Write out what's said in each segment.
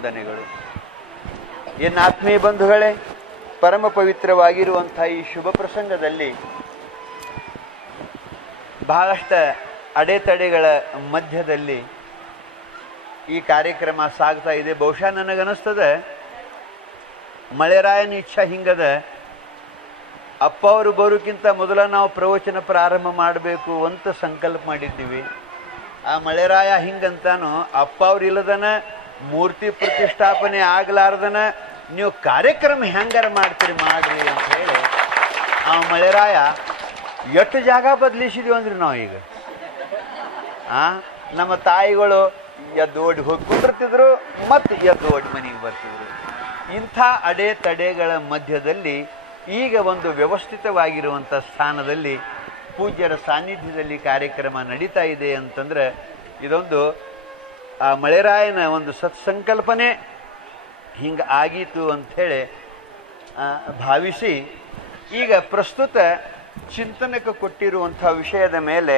ವಂದನೆಗಳು. ಎನ್ನ ಆತ್ಮೀಯ ಬಂಧುಗಳೇ, ಪರಮ ಪವಿತ್ರವಾಗಿರುವಂಥ ಈ ಶುಭ ಪ್ರಸಂಗದಲ್ಲಿ ಬಹಳಷ್ಟು ಅಡೆತಡೆಗಳ ಮಧ್ಯದಲ್ಲಿ ಈ ಕಾರ್ಯಕ್ರಮ ಸಾಗ್ತಾ ಇದೆ. ಬಹುಶಃ ನನಗನ್ನಿಸ್ತದೆ ಮಳೆರಾಯನ ಇಚ್ಛಾ ಹಿಂಗದ, ಅಪ್ಪ ಅವರು ಬರೋಕ್ಕಿಂತ ಮೊದಲ ನಾವು ಪ್ರವಚನ ಪ್ರಾರಂಭ ಮಾಡಬೇಕು ಅಂತ ಸಂಕಲ್ಪ ಮಾಡಿದ್ದೀವಿ. ಆ ಮಳೆರಾಯ ಹಿಂಗಂತಾನು ಅಪ್ಪ ಅವ್ರು ಇಲ್ಲದನ ಮೂರ್ತಿ ಪ್ರತಿಷ್ಠಾಪನೆ ಆಗ್ಲಾರ್ದನ ನೀವು ಕಾರ್ಯಕ್ರಮ ಹೆಂಗಾರ ಮಾಡ್ತೀರಿ ಮಾಡ್ರಿ ಅಂತ ಹೇಳಿ ಆ ಮಳೆರಾಯ ಎಷ್ಟು ಜಾಗ ಬದಲಿಸಿದೀವಿ ಅಂದ್ರಿ ನಾವು ಈಗ. ನಮ್ಮ ತಾಯಿಗಳು ಎದ್ದು ಓಡಿ ಹೋಗಿ ಕುಂದಿರ್ತಿದ್ರು ಮತ್ತು ಎದ್ದು ಓಡಿ ಮನೆಗೆ ಬರ್ತಿದ್ರು. ಇಂಥ ಅಡೆತಡೆಗಳ ಮಧ್ಯದಲ್ಲಿ ಈಗ ಒಂದು ವ್ಯವಸ್ಥಿತವಾಗಿರುವಂಥ ಸ್ಥಾನದಲ್ಲಿ ಪೂಜ್ಯರ ಸಾನ್ನಿಧ್ಯದಲ್ಲಿ ಕಾರ್ಯಕ್ರಮ ನಡೀತಾ ಇದೆ ಅಂತಂದ್ರೆ ಇದೊಂದು ಆ ಮಳೆರಾಯನ ಒಂದು ಸತ್ಸಂಕಲ್ಪನೆ ಹಿಂಗೆ ಆಗೀತು ಅಂಥೇಳಿ ಭಾವಿಸಿ ಈಗ ಪ್ರಸ್ತುತ ಚಿಂತನಕ್ಕೆ ಕೊಟ್ಟಿರುವಂಥ ವಿಷಯದ ಮೇಲೆ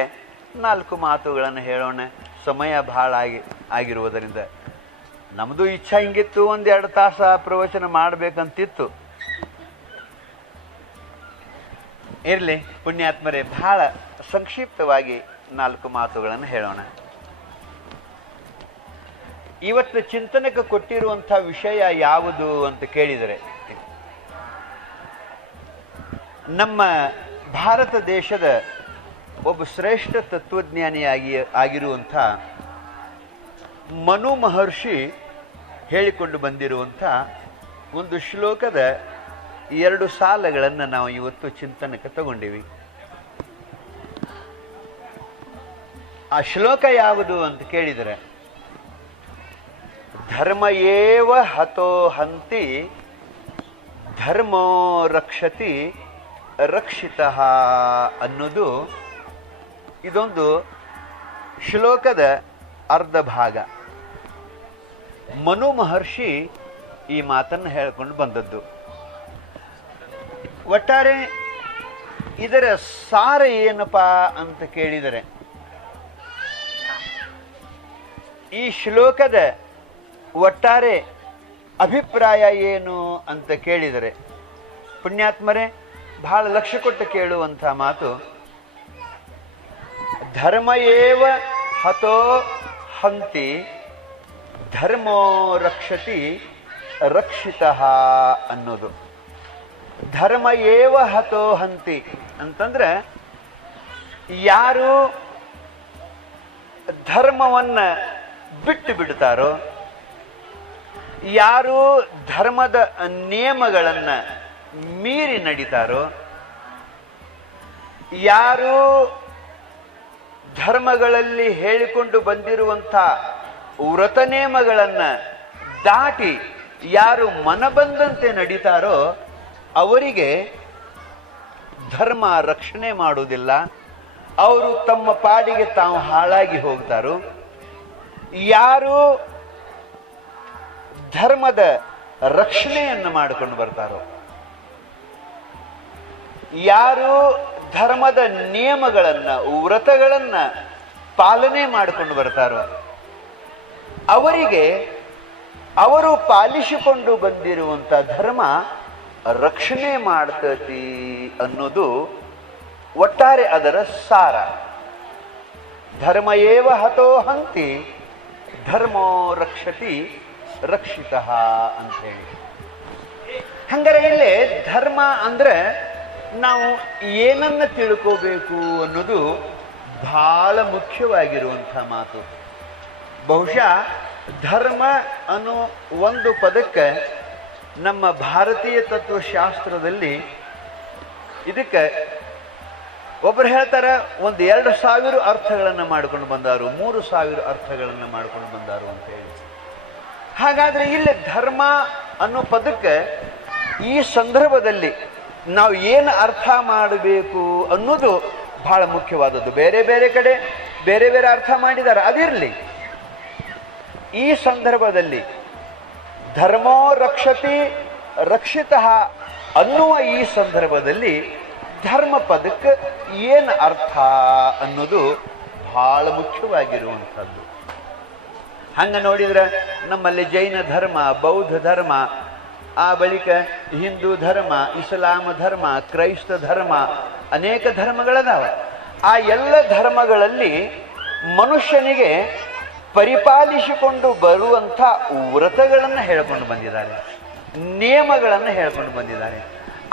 4 ಮಾತುಗಳನ್ನು ಹೇಳೋಣ. ಸಮಯ ಭಾಳ ಆಗಿರುವುದರಿಂದ ನಮ್ಮದು ಇಚ್ಛಾ ಹಿಂಗಿತ್ತು, 1-2 ತಾಸು ಪ್ರವಚನ ಮಾಡಬೇಕಂತಿತ್ತು. ಇರಲಿ ಪುಣ್ಯಾತ್ಮರೇ, ಬಹಳ ಸಂಕ್ಷಿಪ್ತವಾಗಿ 4 ಮಾತುಗಳನ್ನು ಹೇಳೋಣ. ಇವತ್ತು ಚಿಂತನಕ್ಕೆ ಕೊಟ್ಟಿರುವಂಥ ವಿಷಯ ಯಾವುದು ಅಂತ ಕೇಳಿದರೆ, ನಮ್ಮ ಭಾರತ ದೇಶದ ಒಬ್ಬ ಶ್ರೇಷ್ಠ ತತ್ವಜ್ಞಾನಿಯಾಗಿರುವಂಥ ಮನು ಮಹರ್ಷಿ ಹೇಳಿಕೊಂಡು ಬಂದಿರುವಂಥ ಒಂದು ಶ್ಲೋಕದ 2 ಸಾಲುಗಳನ್ನು ನಾವು ಇವತ್ತು ಚಿಂತನಕ್ಕೆ ತಗೊಂಡಿವಿ. ಆ ಶ್ಲೋಕ ಯಾವುದು ಅಂತ ಕೇಳಿದರೆ, ಧರ್ಮ ಏವ ಹತೋ ಹಂತಿ ಧರ್ಮೋ ರಕ್ಷತಿ ರಕ್ಷಿತಃ ಅನ್ನೋದು ಇದೊಂದು ಶ್ಲೋಕದ ಅರ್ಧ ಭಾಗ. ಮನು ಮಹರ್ಷಿ ಈ ಮಾತನ್ನು ಹೇಳಿಕೊಂಡು ಬಂದದ್ದು. ಒಟ್ಟಾರೆ ಇದರ ಸಾರ ಏನಪ್ಪಾ ಅಂತ ಕೇಳಿದರೆ, ಈ ಶ್ಲೋಕದ ಒಟ್ಟಾರೆ ಅಭಿಪ್ರಾಯ ಏನು ಅಂತ ಕೇಳಿದರೆ, ಪುಣ್ಯಾತ್ಮರೇ ಬಹಳ ಲಕ್ಷ್ಯ ಕೊಟ್ಟು ಕೇಳುವಂಥ ಮಾತು, ಧರ್ಮ ಏವ ಹತೋ ಹಂತಿ ಧರ್ಮೋ ರಕ್ಷತಿ ರಕ್ಷಿತಃ ಅನ್ನೋದು. ಧರ್ಮ ಏವ ಹತೋ ಹಂತಿ ಅಂತಂದ್ರೆ, ಯಾರು ಧರ್ಮವನ್ನ ಬಿಟ್ಟು ಬಿಡ್ತಾರೋ, ಯಾರು ಧರ್ಮದ ನಿಯಮಗಳನ್ನ ಮೀರಿ ನಡೀತಾರೋ, ಯಾರು ಧರ್ಮಗಳಲ್ಲಿ ಹೇಳಿಕೊಂಡು ಬಂದಿರುವಂಥ ವ್ರತ ನಿಯಮಗಳನ್ನು ದಾಟಿ ಯಾರು ಮನಬಂದಂತೆ ನಡೀತಾರೋ ಅವರಿಗೆ ಧರ್ಮ ರಕ್ಷಣೆ ಮಾಡುವುದಿಲ್ಲ. ಅವರು ತಮ್ಮ ಪಾಡಿಗೆ ತಾವು ಹಾಳಾಗಿ ಹೋಗ್ತಾರೋ. ಯಾರು ಧರ್ಮದ ರಕ್ಷಣೆಯನ್ನು ಮಾಡಿಕೊಂಡು ಬರ್ತಾರೋ, ಯಾರು ಧರ್ಮದ ನಿಯಮಗಳನ್ನು ವ್ರತಗಳನ್ನು ಪಾಲನೆ ಮಾಡಿಕೊಂಡು ಬರ್ತಾರೋ ಅವರಿಗೆ ಅವರು ಪಾಲಿಸಿಕೊಂಡು ಬಂದಿರುವಂಥ ಧರ್ಮ ರಕ್ಷಣೆ ಮಾಡ್ತತಿ ಅನ್ನೋದು ಒಟ್ಟಾರೆ ಅದರ ಸಾರ. ಧರ್ಮ ಏವ ಹತೋ ಹಂತಿ ಧರ್ಮೋ ರಕ್ಷತಿ ರಕ್ಷಿತಃ ಅಂತ ಹೇಳಿ. ಹಂಗಾರೆ ಇಲ್ಲಿ ಧರ್ಮ ಅಂದ್ರೆ ನಾವು ಏನನ್ನ ತಿಳ್ಕೋಬೇಕು ಅನ್ನೋದು ಬಹಳ ಮುಖ್ಯವಾಗಿರುವಂಥ ಮಾತು. ಬಹುಶಃ ಧರ್ಮ ಅನ್ನೋ ಒಂದು ಪದಕ್ಕೆ ನಮ್ಮ ಭಾರತೀಯ ತತ್ವಶಾಸ್ತ್ರದಲ್ಲಿ ಇದಕ್ಕೆ ಒಬ್ಬರು ಹೇಳ್ತಾರೆ 1,2,000 ಅರ್ಥಗಳನ್ನು ಮಾಡ್ಕೊಂಡು ಬಂದಾರು, 3,000 ಅರ್ಥಗಳನ್ನು ಮಾಡ್ಕೊಂಡು ಬಂದಾರು ಅಂತ ಹೇಳಿ. ಹಾಗಾದ್ರೆ ಇಲ್ಲಿ ಧರ್ಮ ಅನ್ನೋ ಪದಕ್ಕೆ ಈ ಸಂದರ್ಭದಲ್ಲಿ ನಾವು ಏನು ಅರ್ಥ ಮಾಡಬೇಕು ಅನ್ನೋದು ಬಹಳ ಮುಖ್ಯವಾದದ್ದು. ಬೇರೆ ಬೇರೆ ಕಡೆ ಬೇರೆ ಬೇರೆ ಅರ್ಥ ಮಾಡಿದ್ದಾರೆ, ಅದಿರಲಿ. ಈ ಸಂದರ್ಭದಲ್ಲಿ ಧರ್ಮೋ ರಕ್ಷತಿ ರಕ್ಷಿತಃ ಅನ್ನುವ ಈ ಸಂದರ್ಭದಲ್ಲಿ ಧರ್ಮ ಪದಕ್ಕೆ ಏನು ಅರ್ಥ ಅನ್ನೋದು ಬಹಳ ಮುಖ್ಯವಾಗಿರುವಂಥದ್ದು. ಹಂಗೆ ನೋಡಿದ್ರೆ ನಮ್ಮಲ್ಲಿ ಜೈನ ಧರ್ಮ, ಬೌದ್ಧ ಧರ್ಮ, ಆ ಬಳಿಕ ಹಿಂದೂ ಧರ್ಮ, ಇಸ್ಲಾಂ ಧರ್ಮ, ಕ್ರೈಸ್ತ ಧರ್ಮ, ಅನೇಕ ಧರ್ಮಗಳದಾವ. ಆ ಎಲ್ಲ ಧರ್ಮಗಳಲ್ಲಿ ಮನುಷ್ಯನಿಗೆ ಪರಿಪಾಲಿಸಿಕೊಂಡು ಬರುವಂಥ ವ್ರತಗಳನ್ನು ಹೇಳ್ಕೊಂಡು ಬಂದಿದ್ದಾರೆ, ನಿಯಮಗಳನ್ನು ಹೇಳ್ಕೊಂಡು ಬಂದಿದ್ದಾರೆ.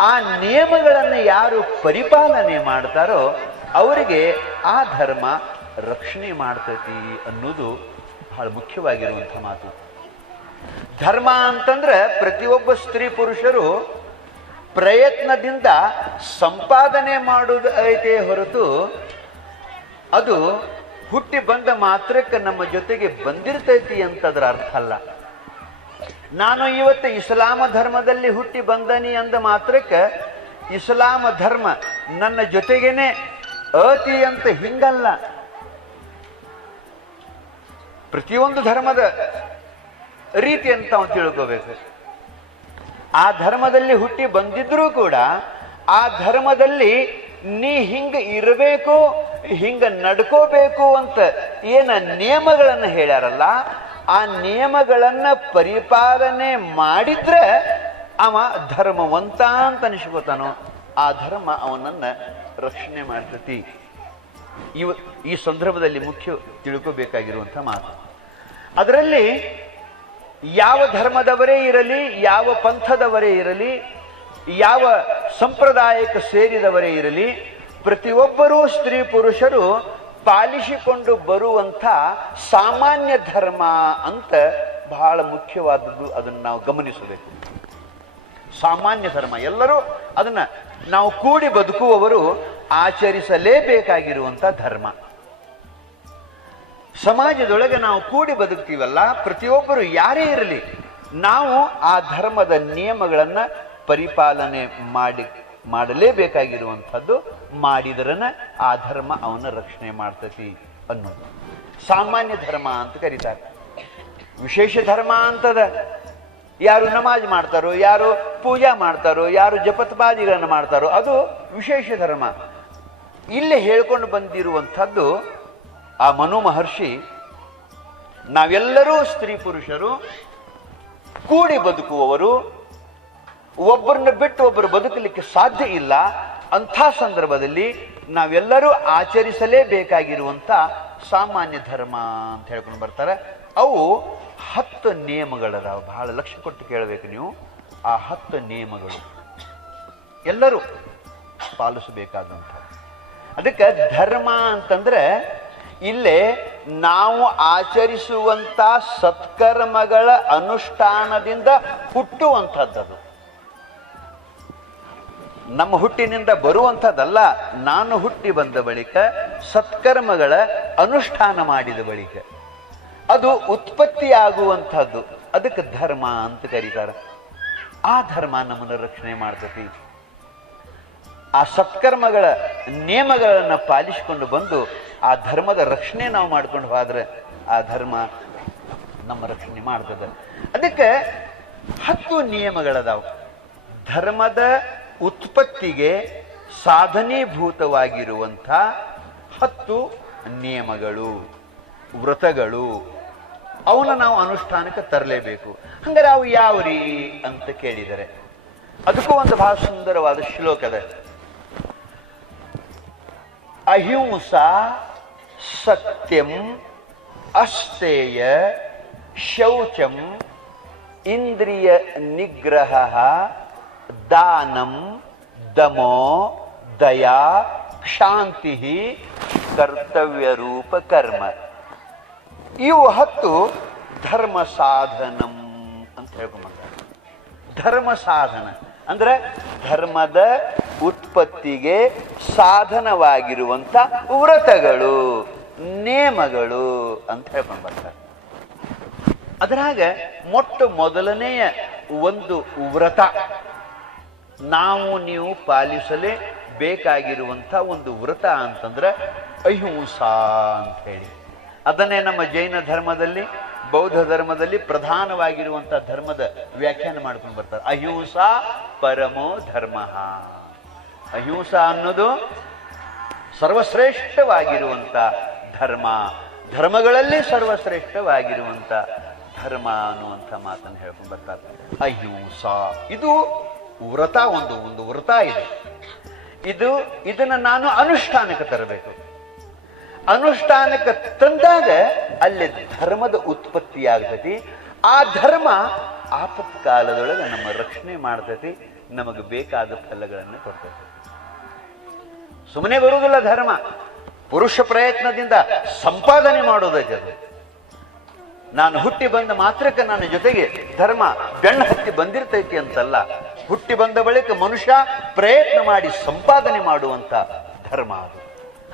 ಆ ನಿಯಮಗಳನ್ನು ಯಾರು ಪರಿಪಾಲನೆ ಮಾಡ್ತಾರೋ ಅವರಿಗೆ ಆ ಧರ್ಮ ರಕ್ಷಣೆ ಮಾಡ್ತೈತಿ ಅನ್ನೋದು ಬಹಳ ಮುಖ್ಯವಾಗಿರುವಂಥ ಮಾತು. ಧರ್ಮ ಅಂತಂದ್ರೆ ಪ್ರತಿಯೊಬ್ಬ ಸ್ತ್ರೀ ಪುರುಷರು ಪ್ರಯತ್ನದಿಂದ ಸಂಪಾದನೆ ಮಾಡುವುದು ಐತೆ ಹೊರತು ಅದು ಹುಟ್ಟಿ ಬಂದ ಮಾತ್ರಕ್ಕೆ ನಮ್ಮ ಜೊತೆಗೆ ಬಂದಿರ್ತೈತಿ ಅಂತದ್ರ ಅರ್ಥ ಅಲ್ಲ. ನಾನು ಇವತ್ತು ಇಸ್ಲಾಮ ಧರ್ಮದಲ್ಲಿ ಹುಟ್ಟಿ ಬಂದನಿ ಅಂದ ಮಾತ್ರಕ್ಕೆ ಇಸ್ಲಾಮ ಧರ್ಮ ನನ್ನ ಜೊತೆಗೇನೆ ಅತಿ ಅಂತ ಹಿಂಗಲ್ಲ. ಪ್ರತಿಯೊಂದು ಧರ್ಮದ ರೀತಿ ಅಂತ ನಾವು ತಿಳ್ಕೋಬೇಕು. ಆ ಧರ್ಮದಲ್ಲಿ ಹುಟ್ಟಿ ಬಂದಿದ್ರೂ ಕೂಡ ಆ ಧರ್ಮದಲ್ಲಿ ನೀ ಹಿಂಗ ಇರಬೇಕು, ಹಿಂಗ ನಡ್ಕೋಬೇಕು ಅಂತ ಏನ ನಿಯಮಗಳನ್ನು ಹೇಳ್ಯಾರಲ್ಲ, ಆ ನಿಯಮಗಳನ್ನ ಪರಿಪಾಲನೆ ಮಾಡಿದ್ರೆ ಅವ ಧರ್ಮವಂತ ಅಂತ ಅನಿಸ್ಕೋತಾನೋ, ಆ ಧರ್ಮ ಅವನನ್ನ ರಕ್ಷಣೆ ಮಾಡ್ತತಿ. ಈ ಸಂದರ್ಭದಲ್ಲಿ ಮುಖ್ಯ ತಿಳ್ಕೋಬೇಕಾಗಿರುವಂಥ ಮಾತು. ಅದರಲ್ಲಿ ಯಾವ ಧರ್ಮದವರೇ ಇರಲಿ, ಯಾವ ಪಂಥದವರೇ ಇರಲಿ, ಯಾವ ಸಂಪ್ರದಾಯಕ್ಕೆ ಸೇರಿದವರೇ ಇರಲಿ, ಪ್ರತಿಯೊಬ್ಬರೂ ಸ್ತ್ರೀ ಪುರುಷರು ಪಾಲಿಸಿಕೊಂಡು ಬರುವಂಥ ಸಾಮಾನ್ಯ ಧರ್ಮ ಅಂತ ಬಹಳ ಮುಖ್ಯವಾದದ್ದು. ಅದನ್ನು ನಾವು ಗಮನಿಸಬೇಕು. ಸಾಮಾನ್ಯ ಧರ್ಮ ಎಲ್ಲರೂ ಅದನ್ನ ನಾವು ಕೂಡಿ ಬದುಕುವವರು ಆಚರಿಸಲೇಬೇಕಾಗಿರುವಂಥ ಧರ್ಮ. ಸಮಾಜದೊಳಗೆ ನಾವು ಕೂಡಿ ಬದುಕ್ತೀವಲ್ಲ, ಪ್ರತಿಯೊಬ್ಬರು ಯಾರೇ ಇರಲಿ, ನಾವು ಆ ಧರ್ಮದ ನಿಯಮಗಳನ್ನು ಪರಿಪಾಲನೆ ಮಾಡಲೇಬೇಕಾಗಿರುವಂಥದ್ದು. ಮಾಡಿದ್ರನ ಆ ಧರ್ಮ ಅವನ ರಕ್ಷಣೆ ಮಾಡ್ತತಿ ಅನ್ನೋದು ಸಾಮಾನ್ಯ ಧರ್ಮ ಅಂತ ಕರೀತಾರೆ. ವಿಶೇಷ ಧರ್ಮ ಅಂತದ, ಯಾರು ನಮಾಜ್ ಮಾಡ್ತಾರೋ, ಯಾರು ಪೂಜಾ ಮಾಡ್ತಾರೋ, ಯಾರು ಜಪತ್ಪಾದಿಗಳನ್ನು ಮಾಡ್ತಾರೋ ಅದು ವಿಶೇಷ ಧರ್ಮ. ಇಲ್ಲೇ ಹೇಳ್ಕೊಂಡು ಬಂದಿರುವಂಥದ್ದು ಆ ಮನು ಮಹರ್ಷಿ, ನಾವೆಲ್ಲರೂ ಸ್ತ್ರೀ ಪುರುಷರು ಕೂಡಿ ಬದುಕುವವರು, ಒಬ್ಬರನ್ನ ಬಿಟ್ಟು ಒಬ್ಬರು ಬದುಕಲಿಕ್ಕೆ ಸಾಧ್ಯ ಇಲ್ಲ. ಅಂಥ ಸಂದರ್ಭದಲ್ಲಿ ನಾವೆಲ್ಲರೂ ಆಚರಿಸಲೇಬೇಕಾಗಿರುವಂಥ ಸಾಮಾನ್ಯ ಧರ್ಮ ಅಂತ ಹೇಳ್ಕೊಂಡು ಬರ್ತಾರೆ. ಅವು 10 ನಿಯಮಗಳದಾವ. ಬಹಳ ಲಕ್ಷ್ಯ ಕೊಟ್ಟು ಕೇಳಬೇಕು ನೀವು. ಆ 10 ನಿಯಮಗಳು ಎಲ್ಲರೂ ಪಾಲಿಸಬೇಕಾದಂಥ. ಅದಕ್ಕೆ ಧರ್ಮ ಅಂತಂದ್ರೆ ಇಲ್ಲೇ ನಾವು ಆಚರಿಸುವಂಥ ಸತ್ಕರ್ಮಗಳ ಅನುಷ್ಠಾನದಿಂದ ಹುಟ್ಟುವಂಥದ್ದು. ನಮ್ಮ ಹುಟ್ಟಿನಿಂದ ಬರುವಂಥದ್ದಲ್ಲ. ನಾನು ಹುಟ್ಟಿ ಬಂದ ಬಳಿಕ ಸತ್ಕರ್ಮಗಳ ಅನುಷ್ಠಾನ ಮಾಡಿದ ಬಳಿಕ ಅದು ಉತ್ಪತ್ತಿಯಾಗುವಂಥದ್ದು. ಅದಕ್ಕೆ ಧರ್ಮ ಅಂತ ಕರೀತಾರೆ. ಆ ಧರ್ಮ ನಮ್ಮನ್ನು ರಕ್ಷಣೆ ಮಾಡ್ತತಿ. ಆ ಸತ್ಕರ್ಮಗಳ ನಿಯಮಗಳನ್ನು ಪಾಲಿಸಿಕೊಂಡು ಬಂದು ಆ ಧರ್ಮದ ರಕ್ಷಣೆ ನಾವು ಮಾಡ್ಕೊಂಡು ಹೋದ್ರೆ ಆ ಧರ್ಮ ನಮ್ಮ ರಕ್ಷಣೆ ಮಾಡ್ತದೆ. ಅದಕ್ಕೆ 10 ನಿಯಮಗಳದಾವು. ಧರ್ಮದ ಉತ್ಪತ್ತಿಗೆ ಸಾಧನೀಭೂತವಾಗಿರುವಂಥ 10 ನಿಯಮಗಳು, ವ್ರತಗಳು, ಅವನ್ನ ನಾವು ಅನುಷ್ಠಾನಕ್ಕೆ ತರಲೇಬೇಕು. ಹಂಗಾರೆ ಅವು ಯಾವ್ರಿ ಅಂತ ಕೇಳಿದರೆ ಅದಕ್ಕೂ ಒಂದು ಬಹಳ ಸುಂದರವಾದ ಶ್ಲೋಕದ. ಅಹಿಂಸಾ ಸತ್ಯಂ ಅಸ್ತೇಯ ಶೌಚಂ ಇಂದ್ರಿಯ ನಿಗ್ರಹ ದಾನಂ ದಮೋ ದಯಾ ಶಾಂತಿ ಕರ್ತವ್ಯ ರೂಪ ಕರ್ಮ. ಇವು 10 ಧರ್ಮ ಸಾಧನಂ ಅಂತ ಹೇಳ್ಕೊಂಡ್ಬರ್ತಾರೆ. ಧರ್ಮ ಸಾಧನ ಅಂದ್ರೆ ಧರ್ಮದ ಉತ್ಪತ್ತಿಗೆ ಸಾಧನವಾಗಿರುವಂಥ ವ್ರತಗಳು, ನೇಮಗಳು ಅಂತ ಹೇಳ್ಕೊಂಡು ಬರ್ತಾರೆ. ಅದರಾಗ ಮೊದಲನೆಯ ಒಂದು ವ್ರತ, ನಾವು ನೀವು ಪಾಲಿಸಲೇ ಬೇಕಾಗಿರುವಂಥ ಒಂದು ವ್ರತ ಅಂತಂದ್ರೆ ಅಹಿಂಸಾ ಅಂತ ಹೇಳಿ. ಅದನ್ನೇ ನಮ್ಮ ಜೈನ ಧರ್ಮದಲ್ಲಿ, ಬೌದ್ಧ ಧರ್ಮದಲ್ಲಿ ಪ್ರಧಾನವಾಗಿರುವಂಥ ಧರ್ಮದ ವ್ಯಾಖ್ಯಾನ ಮಾಡ್ಕೊಂಡು ಬರ್ತಾರೆ. ಅಹಿಂಸಾ ಪರಮೋ ಧರ್ಮ. ಅಹಿಂಸಾ ಅನ್ನೋದು ಸರ್ವಶ್ರೇಷ್ಠವಾಗಿರುವಂಥ ಧರ್ಮ. ಧರ್ಮಗಳಲ್ಲಿ ಸರ್ವಶ್ರೇಷ್ಠವಾಗಿರುವಂತ ಧರ್ಮ ಅನ್ನುವಂಥ ಮಾತನ್ನು ಹೇಳ್ಕೊಂಡು ಬರ್ತಾರೆ. ಅಹಿಂಸಾ ಇದು ವ್ರತ, ಒಂದು ವ್ರತ ಇದೆ. ಇದನ್ನ ನಾನು ಅನುಷ್ಠಾನಕ್ಕೆ ತರಬೇಕು. ಅನುಷ್ಠಾನಕ್ಕೆ ತಂದಾಗ ಅಲ್ಲಿ ಧರ್ಮದ ಉತ್ಪತ್ತಿ ಆಗ್ತೈತಿ. ಆ ಧರ್ಮ ಆಪತ್ಕಾಲದೊಳಗೆ ನಮ್ಮ ರಕ್ಷಣೆ ಮಾಡ್ತೈತಿ, ನಮಗೆ ಬೇಕಾದ ಫಲಗಳನ್ನು ಕೊಡ್ತೈತಿ. ಸುಮ್ಮನೆ ಬರುವುದಿಲ್ಲ ಧರ್ಮ, ಪುರುಷ ಪ್ರಯತ್ನದಿಂದ ಸಂಪಾದನೆ ಮಾಡೋದೈತೆ. ಅದು ನಾನು ಹುಟ್ಟಿ ಬಂದ ಮಾತ್ರಕ್ಕೆ ನನ್ನ ಜೊತೆಗೆ ಧರ್ಮ ಬೆನ್ನು ಹತ್ತಿ ಬಂದಿರ್ತೈತಿ ಅಂತಲ್ಲ. ಹುಟ್ಟಿ ಬಂದ ಬಳಿಕ ಮನುಷ್ಯ ಪ್ರಯತ್ನ ಮಾಡಿ ಸಂಪಾದನೆ ಮಾಡುವಂತ ಧರ್ಮ ಅದು.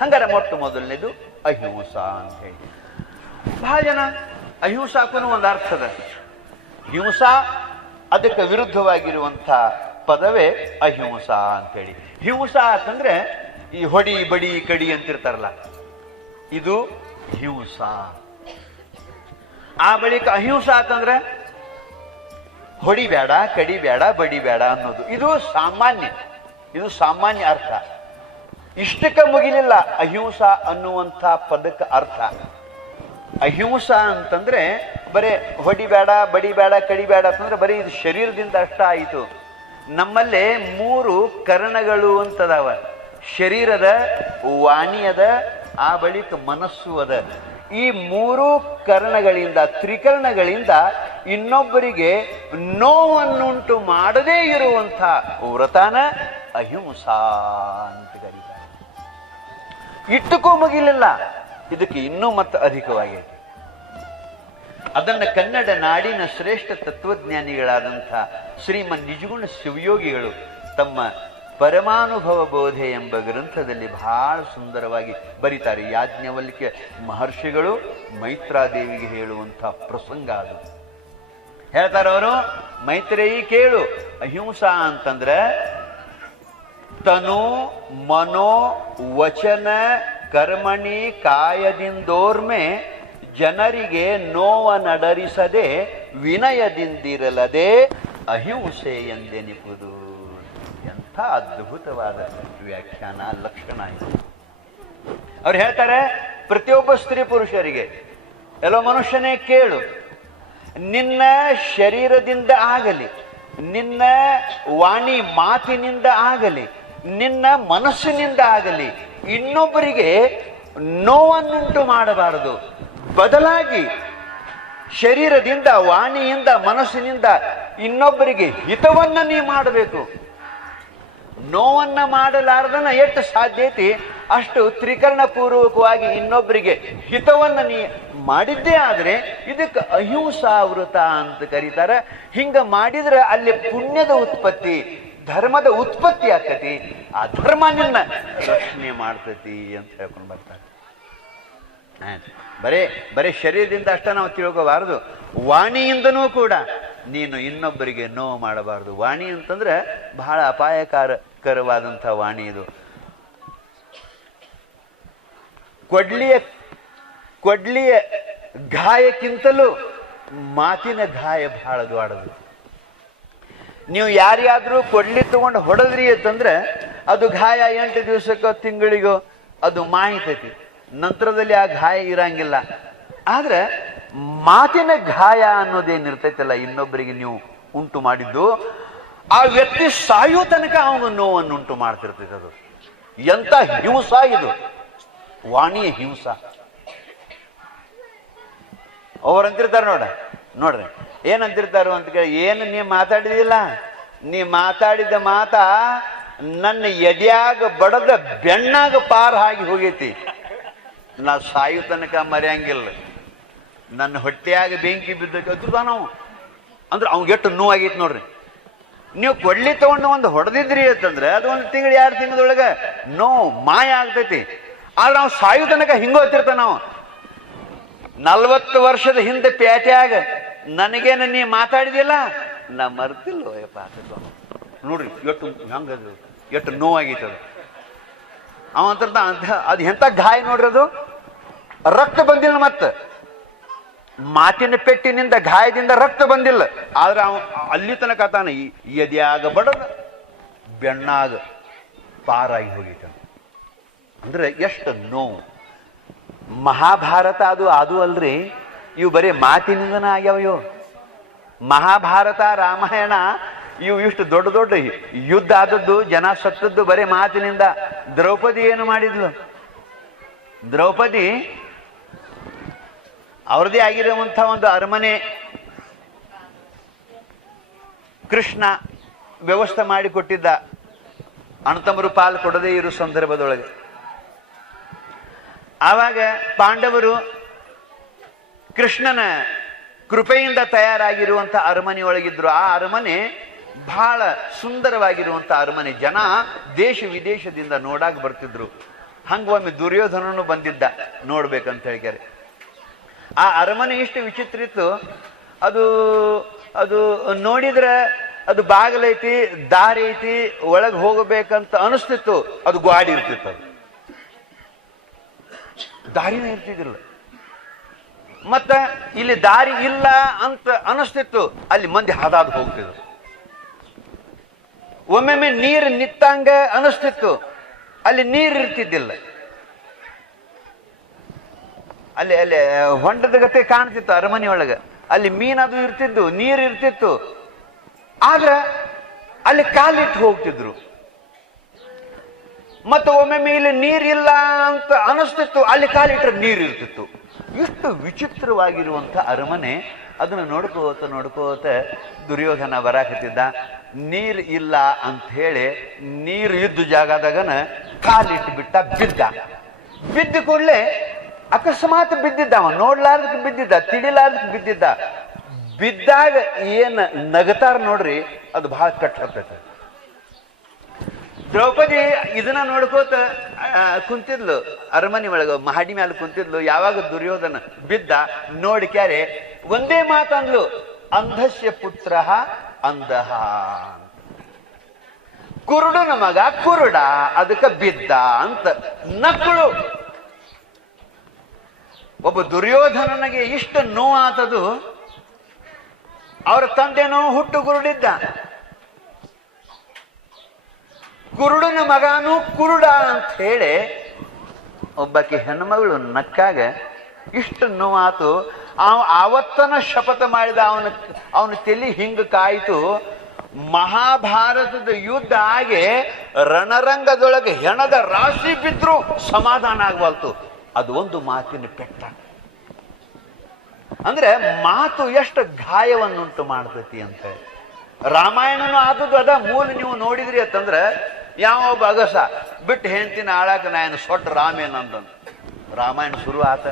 ಹಂಗಾರೆ ಮೊಟ್ಟ ಮೊದಲನೇದು ಅಹಿಂಸಾ ಅಂತ ಹೇಳಿ. ಬಹಳ ಜನ ಅಹಿಂಸಾಕ್ಕೂ ಒಂದು ಅರ್ಥದ. ಹಿಂಸಾ ಅದಕ್ಕೆ ವಿರುದ್ಧವಾಗಿರುವಂಥ ಪದವೇ ಅಹಿಂಸಾ ಅಂತೇಳಿ. ಹಿಂಸಾ ಅಂತಂದ್ರೆ ಈ ಹೊಡಿ ಬಡಿ ಕಡಿ ಅಂತಿರ್ತಾರಲ್ಲ, ಇದು ಹಿಂಸಾ. ಆ ಬಳಿಕ ಅಹಿಂಸಾ ಅಂತಂದ್ರೆ ಹೊಡಿಬೇಡ, ಕಡಿಬೇಡ, ಬಡಿಬೇಡ ಅನ್ನೋದು. ಇದು ಸಾಮಾನ್ಯ ಅರ್ಥ. ಇಷ್ಟಕ್ಕೆ ಮುಗಿಲಿಲ್ಲ ಅಹಿಂಸಾ ಅನ್ನುವಂಥ ಪದಕ್ಕೆ ಅರ್ಥ. ಅಹಿಂಸಾ ಅಂತಂದ್ರೆ ಬರೀ ಹೊಡಿಬೇಡ, ಬಡಿಬೇಡ, ಕಡಿಬೇಡ ಅಂತಂದ್ರೆ ಬರೀ ಇದು ಶರೀರದಿಂದ ಅಷ್ಟ ಆಯಿತು. ನಮ್ಮಲ್ಲೇ 3 ಕರ್ಣಗಳು ಅಂತದಾವ. ಶರೀರದ, ವಾಣಿಯದ, ಆ ಬಳಿಕ ಮನಸ್ಸು ಅದ. ಈ 3 ಕರ್ಣಗಳಿಂದ, ತ್ರಿಕರ್ಣಗಳಿಂದ ಇನ್ನೊಬ್ಬರಿಗೆ ನೋವನ್ನುಂಟು ಮಾಡದೇ ಇರುವಂಥ ವ್ರತನ ಅಹಿಂಸಾ ಅಂತ ಕರೀತಾರೆ. ಇಟ್ಟಕ್ಕೂ ಮುಗಿಲಿಲ್ಲ, ಇದಕ್ಕೆ ಇನ್ನೂ ಮತ್ತು ಅಧಿಕವಾಗಿದೆ. ಅದನ್ನ ಕನ್ನಡ ನಾಡಿನ ಶ್ರೇಷ್ಠ ತತ್ವಜ್ಞಾನಿಗಳಾದಂಥ ಶ್ರೀಮನ್ ನಿಜಗುಣ ಶಿವಯೋಗಿಗಳು ತಮ್ಮ ಪರಮಾನುಭವ ಬೋಧೆ ಎಂಬ ಗ್ರಂಥದಲ್ಲಿ ಬಹಳ ಸುಂದರವಾಗಿ ಬರೀತಾರೆ. ಯಾಜ್ಞವಲ್ಕ್ಯ ಮಹರ್ಷಿಗಳು ಮೈತ್ರಾದೇವಿಗೆ ಹೇಳುವಂಥ ಪ್ರಸಂಗ ಅದು. ಹೇಳ್ತಾರೆ ಅವರು, ಮೈತ್ರೇಯಿ ಕೇಳು, ಅಹಿಂಸಾ ಅಂತಂದ್ರೆ ತನು ಮನೋ ವಚನ ಕರ್ಮಣಿ ಕಾಯದಿಂದೋರ್ಮೆ ಜನರಿಗೆ ನೋವ ನಡರಿಸದೆ ವಿನಯದಿಂದಿರಲದೆ ಅಹಿಂಸೆ ಎಂದೆನಿಪುದು. ಎಂಥ ಅದ್ಭುತವಾದ ವ್ಯಾಖ್ಯಾನ, ಲಕ್ಷಣ ಇದೆ. ಅವ್ರು ಹೇಳ್ತಾರೆ, ಪ್ರತಿಯೊಬ್ಬ ಸ್ತ್ರೀ ಪುರುಷರಿಗೆ, ಎಲ್ಲೋ ಮನುಷ್ಯನೇ ಕೇಳು, ನಿನ್ನ ಶರೀರದಿಂದ ಆಗಲಿ, ನಿನ್ನ ವಾಣಿ ಮಾತಿನಿಂದ ಆಗಲಿ, ನಿನ್ನ ಮನಸ್ಸಿನಿಂದ ಆಗಲಿ ಇನ್ನೊಬ್ಬರಿಗೆ ನೋವನ್ನುಂಟು ಮಾಡಬಾರದು. ಬದಲಾಗಿ ಶರೀರದಿಂದ, ವಾಣಿಯಿಂದ, ಮನಸ್ಸಿನಿಂದ ಇನ್ನೊಬ್ಬರಿಗೆ ಹಿತವನ್ನ ನೀ ಮಾಡಬೇಕು. ನೋವನ್ನ ಮಾಡಲಾರ್ದನ ಎಷ್ಟು ಸಾಧ್ಯತೆ ಅಷ್ಟು ತ್ರಿಕರಣ ಪೂರ್ವಕವಾಗಿ ಇನ್ನೊಬ್ಬರಿಗೆ ಹಿತವನ್ನ ನೀ ಮಾಡಿದ್ದೇ ಆದ್ರೆ ಇದಕ್ಕೆ ಅಹಿಂಸಾ ವ್ರತ ಅಂತ ಕರೀತಾರೆ. ಹಿಂಗ ಮಾಡಿದ್ರೆ ಅಲ್ಲಿ ಪುಣ್ಯದ ಉತ್ಪತ್ತಿ, ಧರ್ಮದ ಉತ್ಪತ್ತಿ ಆಗ್ತತಿ. ಆ ಧರ್ಮ ನಿನ್ನ ರಕ್ಷಣೆ ಮಾಡ್ತತಿ ಅಂತ ಹೇಳ್ಕೊಂಡು ಬರ್ತಾರೆ. ಬರೇ ಶರೀರದಿಂದ ಅಷ್ಟ ನಾವು ತಿಳ್ಕೋಬಾರದು, ವಾಣಿಯಿಂದನೂ ಕೂಡ ನೀನು ಇನ್ನೊಬ್ಬರಿಗೆ ನೋವು ಮಾಡಬಾರದು. ವಾಣಿ ಅಂತಂದ್ರೆ ಬಹಳ ಅಪಾಯಕರವಾದಂಥ ವಾಣಿ ಇದು. ಕೊಡ್ಲಿಯ ಗಾಯಕ್ಕಿಂತಲೂ ಮಾತಿನ ಗಾಯ ಬಹಳ ದೊಡ್ಡದು. ನೀವು ಯಾರಿಗಾದ್ರೂ ಕೊಡ್ಲಿ ತಗೊಂಡು ಹೊಡೆದ್ರಿ ಅಂತಂದ್ರೆ ಅದು ಗಾಯ 8 ದಿವಸಕ್ಕೋ ತಿಂಗಳಿಗೋ ಅದು ಮಾಹಿತೈತಿ. ನಂತರದಲ್ಲಿ ಆ ಗಾಯ ಇರಂಗಿಲ್ಲ. ಆದ್ರೆ ಮಾತಿನ ಗಾಯ ಅನ್ನೋದೇನಿರ್ತೈತಲ್ಲ, ಇನ್ನೊಬ್ಬರಿಗೆ ನೀವು ಉಂಟು ಮಾಡಿದ್ದು, ಆ ವ್ಯಕ್ತಿ ಸಾಯೋ ತನಕ ಅವನು ನೋವನ್ನು ಉಂಟು ಮಾಡ್ತಿರ್ತೈತೆ. ಅದು ಎಂತ ಹಿಂಸಾ ಇದು, ವಾಣಿಯ ಹಿಂಸಾ. ಅವ್ರಂತಿರ್ತಾರೆ ನೋಡ್ರಿ ಏನಂತಿರ್ತಾರ ಅಂತ ಕೇಳಿ, ಏನು ನೀ ಮಾತಾಡಿದಿಲ್ಲ, ನೀ ಮಾತಾಡಿದ ಮಾತ ನನ್ನ ಎದೆಯಾಗ ಬಡದ ಬೆಣ್ಣಾಗ ಪಾರ್ ಆಗಿ ಹೋಗೈತಿ, ನಾ ಸಾಯು ತನಕ ಮರೆಯಂಗಿಲ್ಲ, ನನ್ನ ಹೊಟ್ಟೆಯಾಗ ಬೆಂಕಿ ಬಿದ್ದ ನಾವು ಅಂದ್ರೆ ಅವ್ಗೆ ಎಷ್ಟು ನೋವಾಗೈತಿ ನೋಡ್ರಿ. ನೀವು ಕೊಡ್ಲಿ ತಗೊಂಡು ಒಂದು ಹೊಡೆದಿದ್ರಿ ಅಂತಂದ್ರೆ ಅದು 1 ತಿಂಗಳು 2 ತಿಂಗಳೊಳಗೆ ನೋವು ಮಾಯ ಆಗ್ತೈತಿ. ಆದ್ರೆ ನಾವು ಸಾಯು ತನಕ ಹಿಂಗೋತಿರ್ತಾವ. ನಾವು 40 ವರ್ಷದ ಹಿಂದೆ ಪೇಟೆಯಾಗ ನನಗೇನ ನೀ ಮಾತಾಡಿದಿಲ್ಲ, ನಾ ಮರ್ತಿಲ್ಲೋ ಯಪ್ಪ. ನೋಡ್ರಿ ಎಷ್ಟು ನೋವಾಗೈತದು. ಅವಂತ ಅದು ಎಂತ ಗಾಯ ನೋಡ್ರಿ, ಅದು ರಕ್ತ ಬಂದಿಲ್ಲ, ಮತ್ತೆ ಮಾತಿನ ಪೆಟ್ಟಿನಿಂದ ಗಾಯದಿಂದ ರಕ್ತ ಬಂದಿಲ್ಲ. ಆದ್ರೆ ಅವ ಅಲ್ಲಿ ತನಕ ತಾನ ಎದೆಯಾಗ ಬಡದ ಬೆಣ್ಣಾಗ ಪಾರಾಗಿ ಹೋಗಿತ. ಅಂದ್ರೆ ಎಷ್ಟು ನೋವು. ಮಹಾಭಾರತ ಅದು ಅಲ್ರಿ, ಇವು ಬರೀ ಮಾತಿನಿಂದನ ಆಗ್ಯಾವ. ಇವು ಮಹಾಭಾರತ ರಾಮಾಯಣ ಇವು ಇಷ್ಟು ದೊಡ್ಡ ದೊಡ್ಡ ಯುದ್ಧ ಆದದ್ದು, ಜನ ಸತ್ತದ್ದು ಬರೀ ಮಾತಿನಿಂದ. ದ್ರೌಪದಿ ಏನು ಮಾಡಿದ್ಲು? ದ್ರೌಪದಿ ಅವ್ರದೇ ಆಗಿರುವಂಥ ಒಂದು ಅರಮನೆ ಕೃಷ್ಣ ವ್ಯವಸ್ಥೆ ಮಾಡಿಕೊಟ್ಟಿದ್ದ, ಅಣ್ಣತಮ್ಮರು ಪಾಲು ಕೊಡದೇ ಇರೋ ಸಂದರ್ಭದೊಳಗೆ. ಆವಾಗ ಪಾಂಡವರು ಕೃಷ್ಣನ ಕೃಪೆಯಿಂದ ತಯಾರಾಗಿರುವಂಥ ಅರಮನೆಯೊಳಗಿದ್ರು. ಆ ಅರಮನೆ ಬಹಳ ಸುಂದರವಾಗಿರುವಂಥ ಅರಮನೆ. ಜನ ದೇಶ ವಿದೇಶದಿಂದ ನೋಡಾಕ್ ಬರ್ತಿದ್ರು. ಹಂಗೊಮ್ಮೆ ದುರ್ಯೋಧನನು ಬಂದಿದ್ದ ನೋಡ್ಬೇಕಂತ ಹೇಳ್ಯಾರೆ. ಆ ಅರಮನೆ ಇಷ್ಟು ವಿಚಿತ್ರ ಇತ್ತು. ಅದು ಅದು ನೋಡಿದ್ರೆ ಅದು ಬಾಗಿಲೈತಿ, ದಾರಿ ಐತಿ, ಒಳಗೆ ಹೋಗಬೇಕಂತ ಅನಿಸ್ತಿತ್ತು. ಅದು ಗಾಡಿ ಇರ್ತಿತ್ತು, ಅದು ದಾರಿನೇ ಇರ್ತಿದ್ದಿಲ್ಲ. ಮತ್ತ ಇಲ್ಲಿ ದಾರಿ ಇಲ್ಲ ಅಂತ ಅನಿಸ್ತಿತ್ತು, ಅಲ್ಲಿ ಮಂದಿ ಹಾದಾದು ಹೋಗ್ತಿದ್ರು. ಒಮ್ಮೊಮ್ಮೆ ನೀರು ನಿತ್ತಂಗ ಅನಿಸ್ತಿತ್ತು, ಅಲ್ಲಿ ನೀರು ಇರ್ತಿದ್ದಿಲ್ಲ. ಅಲ್ಲಿ ಅಲ್ಲಿ ಹೊಂಡದ ಗತೆ ಕಾಣ್ತಿತ್ತು ಅರಮನೆಯೊಳಗೆ. ಅಲ್ಲಿ ಮೀನದು ಇರ್ತಿದ್ದು, ನೀರು ಇರ್ತಿತ್ತು, ಆದ್ರೆ ಅಲ್ಲಿ ಕಾಲಿಟ್ಟು ಹೋಗ್ತಿದ್ರು. ಮತ್ತು ಒಮ್ಮೊಮ್ಮೆ ಇಲ್ಲಿ ನೀರಿಲ್ಲ ಅಂತ ಅನಿಸ್ತಿತ್ತು, ಅಲ್ಲಿ ಕಾಲಿಟ್ರೆ ನೀರು ಇರ್ತಿತ್ತು. ಇಷ್ಟು ವಿಚಿತ್ರವಾಗಿರುವಂಥ ಅರಮನೆ. ಅದನ್ನು ನೋಡ್ಕೋತ ದುರ್ಯೋಧನ ಬರಾಕತ್ತಿದ್ದ. ನೀರು ಇಲ್ಲ ಅಂತ ಹೇಳಿ ನೀರು ಇದ್ದು ಜಾಗದಾಗನ ಕಾಲಿಟ್ಟು ಬಿಟ್ಟ, ಬಿದ್ದ ಕೂಡಲೇ ಅಕಸ್ಮಾತ್ ಬಿದ್ದಿದ್ದ. ಅವ ನೋಡ್ಲಾರ್ದಕ್ಕೆ ಬಿದ್ದಿದ್ದ, ತಿಳಿಲಾರ್ದಕ್ಕೆ ಬಿದ್ದಿದ್ದ. ಬಿದ್ದಾಗ ಏನ್ ನಗತಾರ ನೋಡ್ರಿ, ಅದು ಬಹಳ ಕಟ್ ಹತ್ತೈತೆ. ದ್ರೌಪದಿ ಇದನ್ನ ನೋಡ್ಕೋತ ಕುಂತಿದ್ಲು, ಅರಮನೆ ಒಳಗ ಮಹಡಿ ಮೇಲೆ ಕುಂತಿದ್ಲು. ಯಾವಾಗ ದುರ್ಯೋಧನ ಬಿದ್ದ ನೋಡಿಕ್ಯಾರೆ ಒಂದೇ ಮಾತಂದ್ಲು, ಅಂಧಸ್ಯ ಪುತ್ರ ಅಂಧಃ, ಕುರುಡನ ಮಗ ಕುರುಡ, ಅದಕ್ಕೆ ಬಿದ್ದ ಅಂತ ನಕ್ಕಳು. ಒಬ್ಬ ದುರ್ಯೋಧನನಿಗೆ ಇಷ್ಟು ನೋವಾತದು. ಅವರ ತಂದೆನೋ ಹುಟ್ಟು ಕುರುಡಿದ್ದ, ಕುರುಡನ ಮಗನೂ ಕುರುಡ ಅಂತ ಹೇಳಿ ಒಬ್ಬಾಕಿ ಹೆಣ್ಮಗಳು ನಕ್ಕಾಗ ಇಷ್ಟು ನೋವಾತು. ಆವತ್ತನ ಶಪಥ ಮಾಡಿದ. ಅವನ ತಲೆ ಹಿಂಗ ಕಾಯ್ತು. ಮಹಾಭಾರತದ ಯುದ್ಧ ಆಗಿ ರಣರಂಗದೊಳಗೆ ಹೆಣದ ರಾಶಿ ಬಿದ್ರು ಸಮಾಧಾನ ಆಗವಲ್ತು. ಅದು ಒಂದು ಮಾತಿನ ಪೆಟ್ಟ. ಅಂದ್ರೆ ಮಾತು ಎಷ್ಟು ಗಾಯವನ್ನುಂಟು ಮಾಡ್ತೈತಿ ಅಂತ. ರಾಮಾಯಣನು ಆದದ್ದು ಅದ ಮೂಲ. ನೀವು ನೋಡಿದ್ರಿ ಅಂತಂದ್ರೆ ಯಾವ ಒಬ್ಬ ಅಗಸ ಬಿಟ್ಟು ಹೆಂಡ್ತಿನ ಆಳಾಕ ನಾನು ಸೊಟ್ಟ ರಾಮೇನಂದನ್ ರಾಮಾಯಣ ಶುರು ಆತ.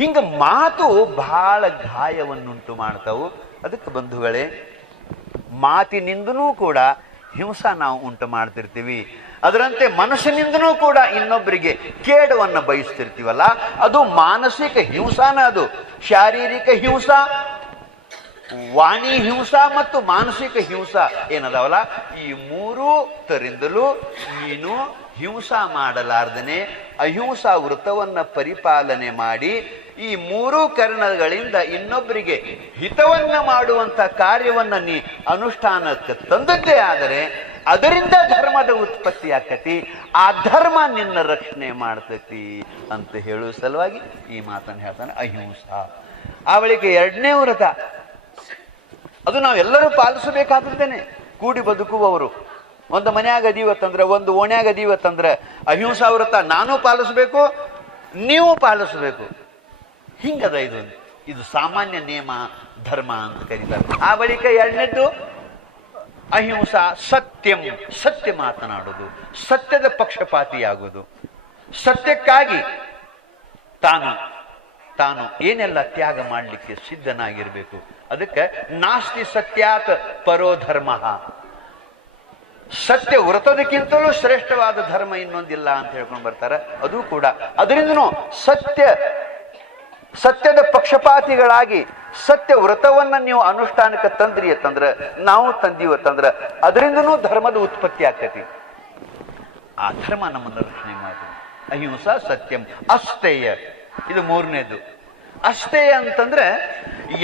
ಹಿಂಗ ಮಾತು ಬಹಳ ಗಾಯವನ್ನುಂಟು ಮಾಡ್ತಾವು. ಅದಕ್ಕೆ ಬಂಧುಗಳೇ, ಮಾತಿನಿಂದನೂ ಕೂಡ ಹಿಂಸಾ ನಾವು ಉಂಟು ಮಾಡ್ತಿರ್ತೀವಿ. ಅದರಂತೆ ಮನಸ್ಸಿನಿಂದನೂ ಕೂಡ ಇನ್ನೊಬ್ಬರಿಗೆ ಕೇಡವನ್ನು ಬಯಸ್ತಿರ್ತೀವಲ್ಲ, ಅದು ಮಾನಸಿಕ ಹಿಂಸಾನ. ಅದು ಶಾರೀರಿಕ ಹಿಂಸಾ, ವಾಣಿ ಹಿಂಸಾ ಮತ್ತು ಮಾನಸಿಕ ಹಿಂಸಾ ಏನದಾವಲ್ಲ, ಈ ಮೂರೂ ತರಿಂದಲೂ ನೀನು ಹಿಂಸಾ ಮಾಡಲಾರ್ದನೆ ಅಹಿಂಸಾ ವೃತ್ತವನ್ನ ಪರಿಪಾಲನೆ ಮಾಡಿ ಈ ಮೂರೂ ಕರ್ಣಗಳಿಂದ ಇನ್ನೊಬ್ಬರಿಗೆ ಹಿತವನ್ನ ಮಾಡುವಂತ ಕಾರ್ಯವನ್ನ ನೀ ಅನುಷ್ಠಾನಕ್ಕೆ ತಂದದ್ದೇ ಆದರೆ ಅದರಿಂದ ಧರ್ಮದ ಉತ್ಪತ್ತಿ ಆಕತಿ. ಆ ಧರ್ಮ ನಿನ್ನ ರಕ್ಷಣೆ ಮಾಡ್ತತಿ ಅಂತ ಹೇಳುವ ಸಲುವಾಗಿ ಈ ಮಾತನ್ನು ಹೇಳ್ತಾನೆ, ಅಹಿಂಸಾ. ಅವಳಿಗೆ ಎರಡನೇ ವ್ರತ, ಅದು ನಾವೆಲ್ಲರೂ ಪಾಲಿಸಬೇಕಾದದ್ದೇನೆ. ಕೂಡಿ ಬದುಕುವವರು ಒಂದು ಮನ್ಯಾಗ ಅದೀವತ್ತಂದ್ರೆ, ಒಂದು ಓಣ್ಯಾಗ ಅದೀವತ್ತಂದ್ರೆ ಅಹಿಂಸಾ ವ್ರತ ನಾನು ಪಾಲಿಸ್ಬೇಕು, ನೀವು ಪಾಲಿಸ್ಬೇಕು. ಹಿಂಗದ ಇದು ಸಾಮಾನ್ಯ ನಿಯಮ ಧರ್ಮ ಅಂತ ಕರೀತಾರೆ. ಆ ಬಳಿಕ ಎರಡನೇದ್ದು ಅಹಿಂಸಾ ಸತ್ಯಂ, ಸತ್ಯ ಮಾತನಾಡೋದು, ಸತ್ಯದ ಪಕ್ಷಪಾತಿಯಾಗೋದು, ಸತ್ಯಕ್ಕಾಗಿ ತಾನು ಏನೆಲ್ಲ ತ್ಯಾಗ ಮಾಡಲಿಕ್ಕೆ ಸಿದ್ಧನಾಗಿರ್ಬೇಕು. ಅದಕ್ಕೆ ನಾಸ್ತಿ ಸತ್ಯಾತ್ ಪರೋ ಧರ್ಮ, ಸತ್ಯ ವ್ರತದಕ್ಕಿಂತಲೂ ಶ್ರೇಷ್ಠವಾದ ಧರ್ಮ ಇನ್ನೊಂದಿಲ್ಲ ಅಂತ ಹೇಳ್ಕೊಂಡು ಬರ್ತಾರೆ. ಅದು ಕೂಡ ಅದರಿಂದನೂ ಸತ್ಯದ ಪಕ್ಷಪಾತಿಗಳಾಗಿ ಸತ್ಯ ವ್ರತವನ್ನ ನೀವು ಅನುಷ್ಠಾನಕ್ಕೆ ತಂದ್ರಿ ಅಂತಂದ್ರೆ, ನಾವು ತಂದೀವತ್ತಂದ್ರೆ ಅದರಿಂದನೂ ಧರ್ಮದ ಉತ್ಪತ್ತಿ ಆಗ್ತೈತಿ. ಆ ಧರ್ಮ ನಮ್ಮನ್ನು ರಕ್ಷಣೆ ಮಾಡಿ. ಅಹಿಂಸಾ ಸತ್ಯಂ ಅಸ್ತೇಯ, ಇದು ಮೂರನೇದು. ಅಸ್ತೇಯ ಅಂತಂದ್ರೆ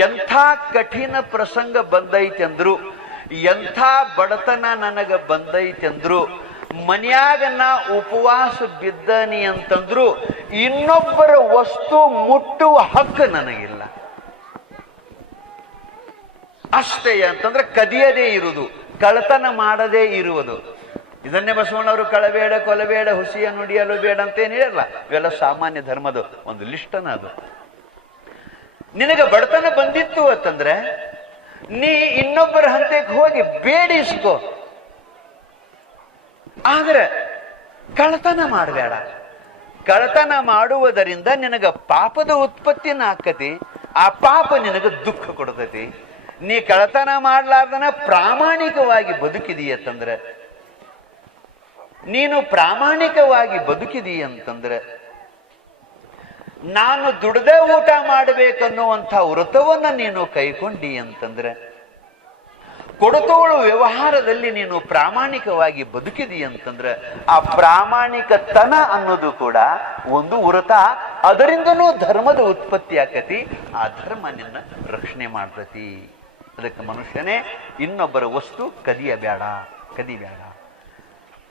ಎಂಥ ಕಠಿಣ ಪ್ರಸಂಗ ಬಂದೈತೆಂದ್ರು, ಎಂಥ ಬಡತನ ನನಗೆ ಬಂದೈತೆಂದ್ರು ಮನ್ಯಾಗ ನಾ ಉಪವಾಸ ಬಿದ್ದನಿ ಅಂತಂದ್ರು ಇನ್ನೊಬ್ಬರ ವಸ್ತು ಮುಟ್ಟುವ ಹಕ್ಕು ನನಗಿಲ್ಲ. ಅಷ್ಟೇ ಅಂತಂದ್ರೆ ಕದಿಯದೇ ಇರುವುದು, ಕಳತನ ಮಾಡದೇ ಇರುವುದು. ಇದನ್ನೇ ಬಸವಣ್ಣವರು ಕಳಬೇಡ, ಕೊಲಬೇಡ, ಹುಸಿಯ ನುಡಿಯಲು ಬೇಡ ಅಂತೇನು ಹೇಳಲ್ಲ. ಇವೆಲ್ಲ ಸಾಮಾನ್ಯ ಧರ್ಮದ ಒಂದು ಲಿಸ್ಟನ ಅದು. ನಿನಗೆ ಬಡತನ ಬಂದಿತ್ತು ಅಂತಂದ್ರೆ ನೀ ಇನ್ನೊಬ್ಬರ ಹಂತಕ್ಕೆ ಹೋಗಿ ಬೇಡಿಸ್ಕೋ, ಆದ್ರೆ ಕಳತನ ಮಾಡಬೇಡ. ಕಳತನ ಮಾಡುವುದರಿಂದ ನಿನಗ ಪಾಪದ ಉತ್ಪತ್ತಿನ ಆಕತಿ. ಆ ಪಾಪ ನಿನಗೆ ದುಃಖ ಕೊಡ್ತೈತಿ. ನೀ ಕಳತನ ಮಾಡ್ಲಾರ್ದನ ಪ್ರಾಮಾಣಿಕವಾಗಿ ಬದುಕಿದೀಯಂತಂದ್ರೆ, ನೀನು ಪ್ರಾಮಾಣಿಕವಾಗಿ ಬದುಕಿದೀಯಂತಂದ್ರೆ, ನಾನು ದುಡ್ದೇ ಊಟ ಮಾಡಬೇಕನ್ನುವಂಥ ವ್ರತವನ್ನ ನೀನು ಕೈಕೊಂಡಿ ಅಂತಂದ್ರೆ, ಕೊಡತೋಳು ವ್ಯವಹಾರದಲ್ಲಿ ನೀನು ಪ್ರಾಮಾಣಿಕವಾಗಿ ಬದುಕಿದೀಯಂತಂದ್ರೆ, ಆ ಪ್ರಾಮಾಣಿಕತನ ಅನ್ನೋದು ಕೂಡ ಒಂದು ವ್ರತ. ಅದರಿಂದನೂ ಧರ್ಮದ ಉತ್ಪತ್ತಿ ಆಕತಿ. ಆ ಧರ್ಮ ನಿನ್ನ ರಕ್ಷಣೆ ಮಾಡ್ತತಿ. ಅದಕ್ಕೆ ಮನುಷ್ಯನೇ ಇನ್ನೊಬ್ಬರ ವಸ್ತು ಕದಿಯಬೇಡ.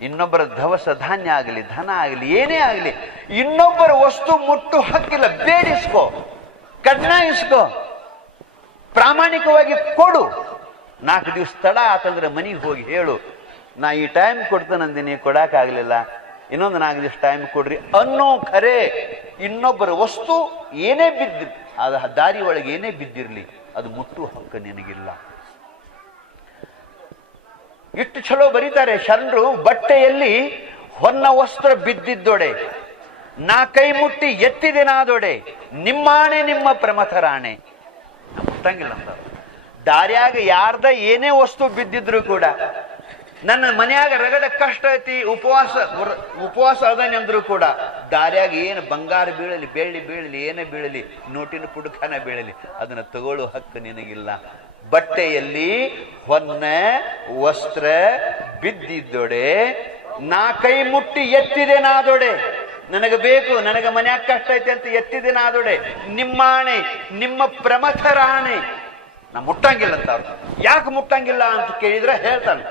ಇನ್ನೊಬ್ಬರ ದವಸ ಧಾನ್ಯ ಆಗಲಿ, ಧನ ಆಗಲಿ, ಏನೇ ಆಗಲಿ ಇನ್ನೊಬ್ಬರ ವಸ್ತು ಮುಟ್ಟು ಹಕ್ಕಿಲ್ಲ. ಬೇಡಿಸ್ಕೋ, ಕಡ್ನಾಯಿಸ್ಕೋ, ಪ್ರಾಮಾಣಿಕವಾಗಿ ಕೊಡು. 4 ದಿವಸ ತಡ ಆತಂದ್ರೆ ಮನೆಗೆ ಹೋಗಿ ಹೇಳು, ನಾ ಈ ಟೈಮ್ ಕೊಡ್ತೇನಂದಿನಿ, ಕೊಡಕ್ಕಾಗಲಿಲ್ಲ, ಇನ್ನೊಂದು 4 ದಿವಸ ಟೈಮ್ ಕೊಡ್ರಿ ಅನ್ನೋ ಖರೆ. ಇನ್ನೊಬ್ಬರ ವಸ್ತು ಏನೇ ಬಿದ್ದು, ಅದ ದಾರಿ ಒಳಗೆ ಏನೇ ಬಿದ್ದಿರ್ಲಿ, ಅದು ಮುಟ್ಟುವ ಹಕ್ಕು ನಿನಗಿಲ್ಲ. ಇಷ್ಟು ಚಲೋ ಬರೀತಾರೆ ಶರಣರು. ಬಟ್ಟೆಯಲ್ಲಿ ಹೊನ್ನ ವಸ್ತ್ರ ಬಿದ್ದಿದ್ದೊಡೆ, ನಾ ಕೈ ಮುಟ್ಟಿ ಎತ್ತಿದೆನಾದೊಡೆ, ನಿಮ್ಮಾಣೆ ನಿಮ್ಮ ಪ್ರಮಥರಾಣೆ. ಮುಟ್ಟಂಗಿಲ್ಲ ಅಂತ. ದಾರ್ಯಾಗ ಯಾರ್ದ ಏನೇ ವಸ್ತು ಬಿದ್ದಿದ್ರು ಕೂಡ, ನನ್ನ ಮನ್ಯಾಗ ರಗಡ ಕಷ್ಟ ಐತಿ, ಉಪವಾಸ ಅದನಿ ಅಂದ್ರು ಕೂಡ, ದಾರ್ಯಾಗ ಏನು ಬಂಗಾರ ಬೀಳಲಿ, ಬೆಳ್ಳಿ ಬೀಳಲಿ, ಏನೇ ಬೀಳಲಿ, ನೋಟಿನ ಪುಡುಕನ ಬೀಳಲಿ, ಅದನ್ನ ತಗೊಳ್ಳೋ ಹಕ್ಕು ನಿನಗಿಲ್ಲ. ಬಟ್ಟೆಯಲ್ಲಿ ಹೊನ್ನ ವಸ್ತ್ರ ಬಿದ್ದಿದ್ದೊಡೆ, ನಾ ಕೈ ಮುಟ್ಟಿ ಎತ್ತಿದೆನಾದೊಡೆ, ನನಗೆ ಬೇಕು, ನನಗೆ ಮನ್ಯಾಗ ಕಷ್ಟ ಐತಿ ಅಂತ ಎತ್ತಿದೆನಾದೊಡೆ, ನಿಮ್ಮಾಣೆ ನಿಮ್ಮ ಪ್ರಮಥರಾಣೆ. ನಾ ಮುಟ್ಟಂಗಿಲ್ಲ ಅಂತ. ಯಾಕೆ ಮುಟ್ಟಂಗಿಲ್ಲ ಅಂತ ಕೇಳಿದ್ರೆ ಹೇಳ್ತಾನೆ,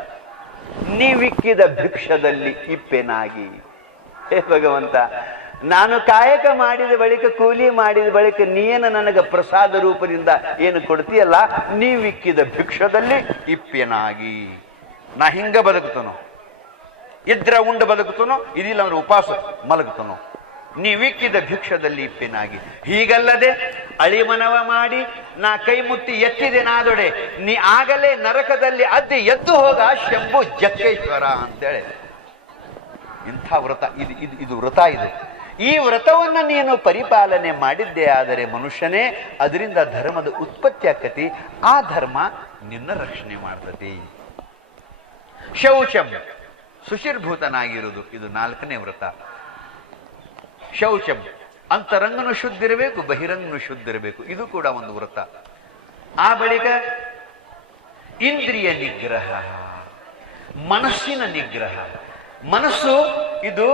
ನೀವಿಕ್ಕಿದ ಭಿಕ್ಷದಲ್ಲಿ ಇಪ್ಪೆನಾಗಿ. ಹೇ ಭಗವಂತ, ನಾನು ಕಾಯಕ ಮಾಡಿದ ಬಳಿಕ, ಕೂಲಿ ಮಾಡಿದ ಬಳಿಕ ನೀನು ನನಗೆ ಪ್ರಸಾದ ರೂಪದಿಂದ ಏನು ಕೊಡ್ತೀಯಲ್ಲ, ನೀವಿಕ್ಕಿದ ಭಿಕ್ಷದಲ್ಲಿ ಇಪ್ಪೆನಾಗಿ. ನಾ ಹಿಂಗ ಬದುಕುತ್ತನೋ, ಇದ್ರ ಉಂಡು ಬದುಕುತ್ತನೋ, ಇದಿಲ್ಲ ಅಂದ್ರೆ ಉಪವಾಸ ಮಲಗುತ್ತನೋ. ನೀವಿಕ್ಕಿದ ಭಿಕ್ಷದಲ್ಲಿ ಇಪ್ಪೆನಾಗಿ. ಹೀಗಲ್ಲದೆ ಅಳಿಮನವ ಮಾಡಿ ನಾ ಕೈ ಮುಟ್ಟಿ ಎತ್ತಿದೆನಾದೊಡೆ, ನೀ ಆಗಲೇ ನರಕದಲ್ಲಿ ಅದ್ದಿ ಎದ್ದು ಹೋಗ ಶಂಭು ಜಕ್ಕೇಶ್ವರ ಅಂತೇಳಿ. ಇಂಥ ವ್ರತ ಇದು ವ್ರತ. ಇದು ಈ ವ್ರತವನ್ನ ನೀನು ಪರಿಪಾಲನೆ ಮಾಡಿದ್ದೇ ಆದರೆ ಮನುಷ್ಯನೇ, ಅದರಿಂದ ಧರ್ಮದ ಉತ್ಪತ್ತಿ ಆಕತಿ. ಆ ಧರ್ಮ ನಿನ್ನ ರಕ್ಷಣೆ ಮಾಡ್ತತಿ. ಶೌಚಂ, ಸುಶಿರ್ಭೂತನಾಗಿರುವುದು, ಇದು 4ನೇ ವ್ರತ. ಶೌಚಂ, ಅಂತರಂಗನು ಶುದ್ಧ ಇರಬೇಕು, ಬಹಿರಂಗನು ಶುದ್ಧ ಇರಬೇಕು. ಇದು ಕೂಡ ಒಂದು ವ್ರತ. ಆ ಬಳಿಕ ಇಂದ್ರಿಯ ನಿಗ್ರಹ, ಮನಸ್ಸಿನ ನಿಗ್ರಹ. ಮನಸ್ಸು ಇದು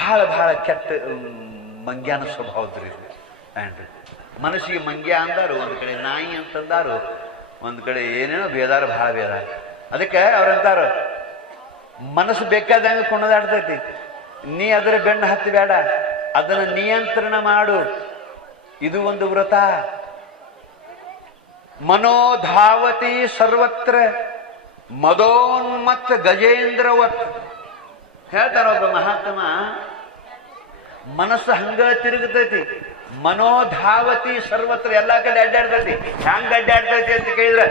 ಬಹಳ ಕೆಟ್ಟ ಮಂಗ್ಯಾನ ಸ್ವಭಾವದ್ರಿದೆ. ಮನಸ್ಸಿಗೆ ಮಂಗ್ಯ ಅಂದಾರು, ಒಂದು ಕಡೆ ನಾಯಿ ಅಂತಂದಾರು, ಒಂದು ಕಡೆ ಏನೇನೋ ಬೇದಾರ, ಬಹಳ ಬೇದಾರ. ಅದಕ್ಕೆ ಅವ್ರಂತಾರ, ಮನಸ್ಸು ಬೇಕಾದಂಗೆ ಕುಣದಾಡ್ತೈತಿ, ನೀ ಅದರ ಬೆನ್ನು ಹತ್ತಬೇಡ, ಅದನ್ನ ನಿಯಂತ್ರಣ ಮಾಡು. ಇದು ಒಂದು ವ್ರತ. ಮನೋಧಾವತಿ ಸರ್ವತ್ರ ಮದೋನ್ಮತ್ತ ಗಜೇಂದ್ರವತ್. ಹೇಳ್ತಾರ ಒಬ್ಬ ಮಹಾತ್ಮ, ಮನಸ್ಸು ಹಂಗ ತಿರುಗತೈತಿ, ಮನೋಧಾವತಿ ಸರ್ವತ್ರ, ಎಲ್ಲಾ ಕಡೆ ಅಡ್ಡಾಡ್ತೈತಿ. ಹೆಂಗ ಅಡ್ಡಾಡ್ತೈತಿ ಅಂತ ಕೇಳಿದ್ರೆ,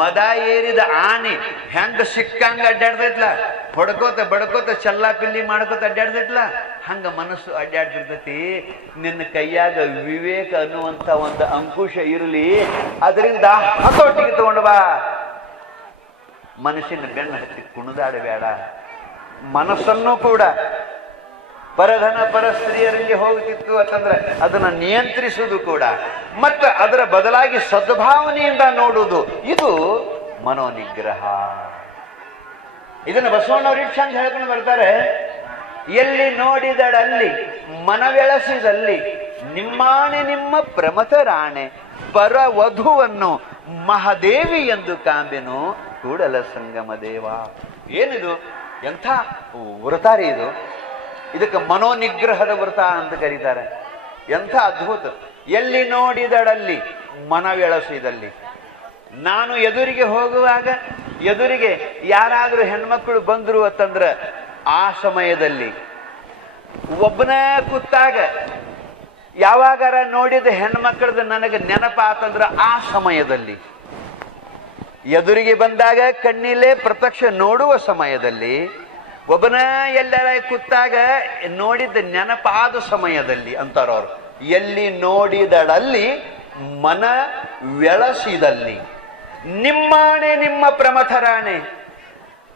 ಮದ ಏರಿದ ಆನೆ ಹೆಂಗ ಸಿಕ್ಕಂಗ ಅಡ್ಡಾಡ್ತೈತ್ಲ, ಬಡ್ಕೋತ ಚಲ್ಲಾಪಿಲ್ಲಿ ಮಾಡ್ಕೋತ ಅಡ್ಡಾಡ್ತೈತ್ಲ, ಹಂಗ ಮನಸ್ಸು ಅಡ್ಡಾಡ್ತಿರ್ತೈತಿ. ನಿನ್ನ ಕೈಯಾಗ ವಿವೇಕ ಅನ್ನುವಂತ ಒಂದು ಅಂಕುಶ ಇರಲಿ, ಅದರಿಂದ ಹತೋಟಿಗೆ ತಗೊಂಡು ಬಾ. ಮನಸ್ಸಿನ ಬೆನ್ನ ಹತ್ತಿ ಕುಣಿದಾಡಬೇಡ. ಮನಸ್ಸನ್ನು ಕೂಡ ಪರಧನ ಪರ ಸ್ತ್ರೀಯರಿಗೆ ಹೋಗುತ್ತಿತ್ತು ಅಂತಂದ್ರೆ ಅದನ್ನ ನಿಯಂತ್ರಿಸುವುದು ಕೂಡ, ಮತ್ತು ಅದರ ಬದಲಾಗಿ ಸದ್ಭಾವನೆಯಿಂದ ನೋಡುವುದು, ಇದು ಮನೋನಿಗ್ರಹ. ಇದನ್ನ ಬಸವಣ್ಣವ್ರು ಇಟ್ಟು ಚಂದ ಹೇಳ್ಕೊಂಡು ಬರ್ತಾರೆ. ಎಲ್ಲಿ ನೋಡಿದಳಲ್ಲಿ ಮನವೆಳಸಿದಲ್ಲಿ ನಿಮ್ಮಾಣೆ ನಿಮ್ಮ ಪ್ರಮಥರಾಣೆ, ಪರವಧುವನ್ನು ಮಹಾದೇವಿ ಎಂದು ಕಾಂಬೆನು ಕೂಡಲ ಸಂಗಮ ದೇವ. ಏನಿದು? ಎಂಥ ವ್ರತಾರಿ ಇದು! ಇದಕ್ಕೆ ಮನೋನಿಗ್ರಹದ ವ್ರತ ಅಂತ ಕರೀತಾರೆ. ಎಂಥ ಅದ್ಭುತ! ಎಲ್ಲಿ ನೋಡಿದಳಲ್ಲಿ ಮನವೆಳಸಿದಲ್ಲಿ. ನಾನು ಎದುರಿಗೆ ಹೋಗುವಾಗ ಎದುರಿಗೆ ಯಾರಾದರೂ ಹೆಣ್ಮಕ್ಳು ಬಂದ್ರು ಅಂತಂದ್ರ ಆ ಸಮಯದಲ್ಲಿ, ಒಬ್ಬನ ಕೂತಾಗ ಯಾವಾಗಾರ ನೋಡಿದ ಹೆಣ್ಮಕ್ಳದ್ದು ನನಗೆ ನೆನಪಾತಂದ್ರ ಆ ಸಮಯದಲ್ಲಿ, ಎದುರಿಗೆ ಬಂದಾಗ ಕಣ್ಣಿಲೆ ಪ್ರತ್ಯಕ್ಷ ನೋಡುವ ಸಮಯದಲ್ಲಿ, ಒಬ್ಬನ ಎಲ್ಲರ ಕೂತಾಗ ನೋಡಿದ ನೆನಪಾದ ಸಮಯದಲ್ಲಿ ಅಂತಾರವ್ರು. ಎಲ್ಲಿ ನೋಡಿದಳಲ್ಲಿ ಮನ ಬೆಳಸಿದಲ್ಲಿ. ನಿಮ್ಮಾಣೆ ನಿಮ್ಮ ಪ್ರಮಥರಾಣೆ.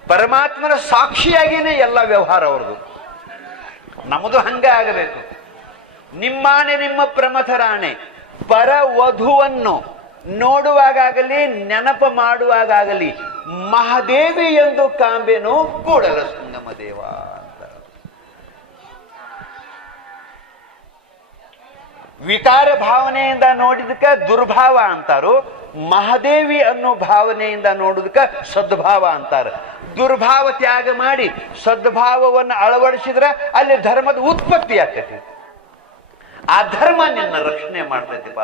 ಪರಮಾತ್ಮನ ಸಾಕ್ಷಿಯಾಗಿನೇ ಎಲ್ಲ ವ್ಯವಹಾರ ಅವ್ರದ್ದು. ನಮ್ಮದು ಹಂಗ ಆಗಬೇಕು. ನಿಮ್ಮಾಣೆ ನಿಮ್ಮ ಪ್ರಮಥರಾಣೆ. ಪರ ವಧುವನ್ನು ನೋಡುವಾಗಲಿ ನೆನಪು ಮಾಡುವಾಗಲಿ ಮಹಾದೇವಿ ಎಂದು ಕಾಂಬೆನು ಕೂಡಲ ಸಂಗಮ ದೇವ ಅಂತ. ವಿಕಾರ ಭಾವನೆಯಿಂದ ನೋಡಿದಕ್ಕೆ ದುರ್ಭಾವ ಅಂತಾರು. ಮಹಾದೇವಿ ಅನ್ನೋ ಭಾವನೆಯಿಂದ ನೋಡುದಕ್ಕ ಸದ್ಭಾವ ಅಂತಾರ. ದುರ್ಭಾವ ತ್ಯಾಗ ಮಾಡಿ ಸದ್ಭಾವವನ್ನು ಅಳವಡಿಸಿದ್ರೆ ಅಲ್ಲಿ ಧರ್ಮದ ಉತ್ಪತ್ತಿ ಆಗ್ತೈತಿ. ಆ ಧರ್ಮ ನಿನ್ನ ರಕ್ಷಣೆ ಮಾಡ್ತೈತಿಪ್ಪ,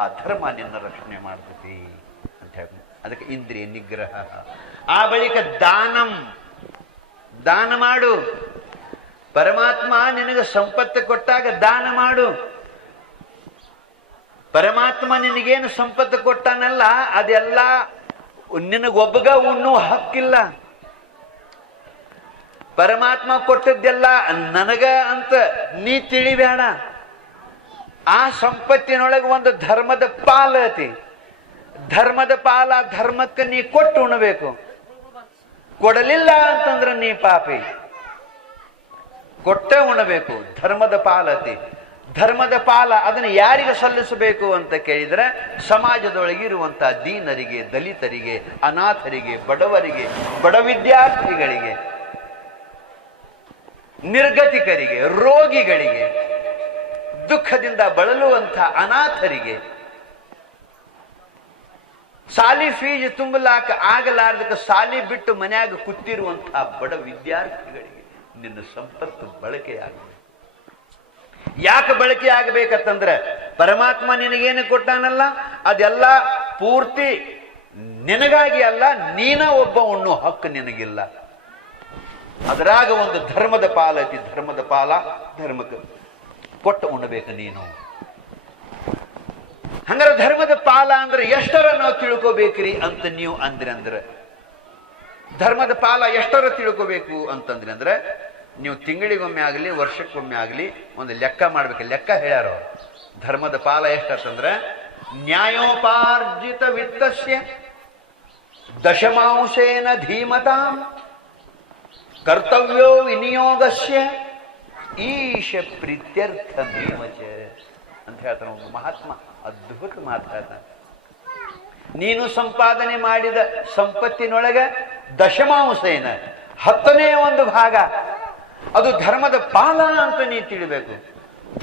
ಆ ಧರ್ಮ ನಿನ್ನ ರಕ್ಷಣೆ ಮಾಡ್ತೈತಿ ಅಂತ ಹೇಳಿ. ಅದಕ್ಕೆ ಇಂದ್ರಿಯ ನಿಗ್ರಹ. ಆ ಬಳಿಕ ದಾನ ಮಾಡು. ಪರಮಾತ್ಮ ನಿನಗೆ ಸಂಪತ್ತು ಕೊಟ್ಟಾಗ ದಾನ ಮಾಡು. ಪರಮಾತ್ಮ ನಿನಗೇನು ಸಂಪತ್ತು ಕೊಟ್ಟಾನಲ್ಲ ಅದೆಲ್ಲ ನಿನಗೊಬ್ಬಗ ಉಣ್ಣುವ ಹಕ್ಕಿಲ್ಲ. ಪರಮಾತ್ಮ ಕೊಟ್ಟದ್ದೆಲ್ಲ ನನಗ ಅಂತ ನೀ ತಿಳಿಬೇಡ. ಆ ಸಂಪತ್ತಿನೊಳಗೆ ಒಂದು ಧರ್ಮದ ಪಾಲ ಐತಿ. ಧರ್ಮದ ಪಾಲ ಧರ್ಮಕ್ಕೆ ನೀ ಕೊಟ್ಟು ಉಣಬೇಕು. ಕೊಡಲಿಲ್ಲ ಅಂತಂದ್ರೆ ನೀ ಪಾಪಿ. ಕೊಟ್ಟೆ ಉಣಬೇಕು. ಧರ್ಮದ ಪಾಲ ಐತಿ. ಧರ್ಮದ ಪಾಲ ಅದನ್ನು ಯಾರಿಗೆ ಸಲ್ಲಿಸಬೇಕು ಅಂತ ಕೇಳಿದ್ರೆ ಸಮಾಜದೊಳಗಿರುವಂತಹ ದೀನರಿಗೆ, ದಲಿತರಿಗೆ, ಅನಾಥರಿಗೆ, ಬಡವರಿಗೆ, ಬಡ ವಿದ್ಯಾರ್ಥಿಗಳಿಗೆ, ನಿರ್ಗತಿಕರಿಗೆ, ರೋಗಿಗಳಿಗೆ, ದುಃಖದಿಂದ ಬಳಲುವಂಥ ಅನಾಥರಿಗೆ, ಸಾಲಿ ಫೀಸ್ ತುಂಬಲಾಕ ಆಗಲಾರ್ದಕ್ಕೆ ಸಾಲಿ ಬಿಟ್ಟು ಮನ್ಯಾಗ ಕೂತಿರುವಂತಹ ಬಡ ವಿದ್ಯಾರ್ಥಿಗಳಿಗೆ ನಿನ್ನ ಸಂಪತ್ತು ಬಳಕೆಯಾಗಬೇಕು. ಯಾಕೆ ಬಳಕೆ ಆಗಬೇಕಂತಂದ್ರೆ ಪರಮಾತ್ಮ ನಿನಗೇನು ಕೊಟ್ಟಾನಲ್ಲ ಅದೆಲ್ಲ ಪೂರ್ತಿ ನಿನಗಾಗಿ ಅಲ್ಲ, ನೀನ ಒಬ್ಬ ಉಣ್ಣು ಹಕ್ಕು ನಿನಗಿಲ್ಲ. ಅದರಾಗ ಒಂದು ಧರ್ಮದ ಪಾಲ ಐತಿ. ಧರ್ಮದ ಪಾಲ ಧರ್ಮಕ್ಕೆ ಕೊಟ್ಟು ಉಣ್ಣಬೇಕು ನೀನು. ಹಂಗಾರೆ ಧರ್ಮದ ಪಾಲ ಅಂದ್ರೆ ಎಷ್ಟರ ನಾವು ತಿಳ್ಕೋಬೇಕ್ರಿ ಅಂತ ನೀವು ಅಂದ್ರೆ ಧರ್ಮದ ಪಾಲ ಎಷ್ಟರ ತಿಳ್ಕೋಬೇಕು ಅಂತಂದ್ರಿ ಅಂದ್ರೆ ನೀವು ತಿಂಗಳಿಗೊಮ್ಮೆ ಆಗಲಿ ವರ್ಷಕ್ಕೊಮ್ಮೆ ಆಗಲಿ ಒಂದು ಲೆಕ್ಕ ಮಾಡ್ಬೇಕು. ಲೆಕ್ಕ ಹೇಳ್ಯಾರ ಅವರು. ಧರ್ಮದ ಪಾಲ ಎಷ್ಟಂದ್ರೆ ನ್ಯಾಯೋಪಾರ್ಜಿತ ವಿತ್ತಸ್ಯ ದಶಮಾಂಶೇನ ಧೀಮತಾಂ ಕರ್ತವ್ಯೋ ವಿನಿಯೋಗಸ್ಯ ಈಶ ಪ್ರೀತ್ಯರ್ಥಮೇವಚ ಅಂತ ಹೇಳ್ತಾನೆ ಒಂದು ಮಹಾತ್ಮ. ಅದ್ಭುತ ಮಾತಾಡ್ತಾನೆ. ನೀನು ಸಂಪಾದನೆ ಮಾಡಿದ ಸಂಪತ್ತಿನೊಳಗೆ ದಶಮಾಂಶೇನ 10ನೇ ಒಂದು ಭಾಗ ಅದು ಧರ್ಮದ ಪಾಲ ಅಂತ ನೀವು ತಿಳಿಬೇಕು.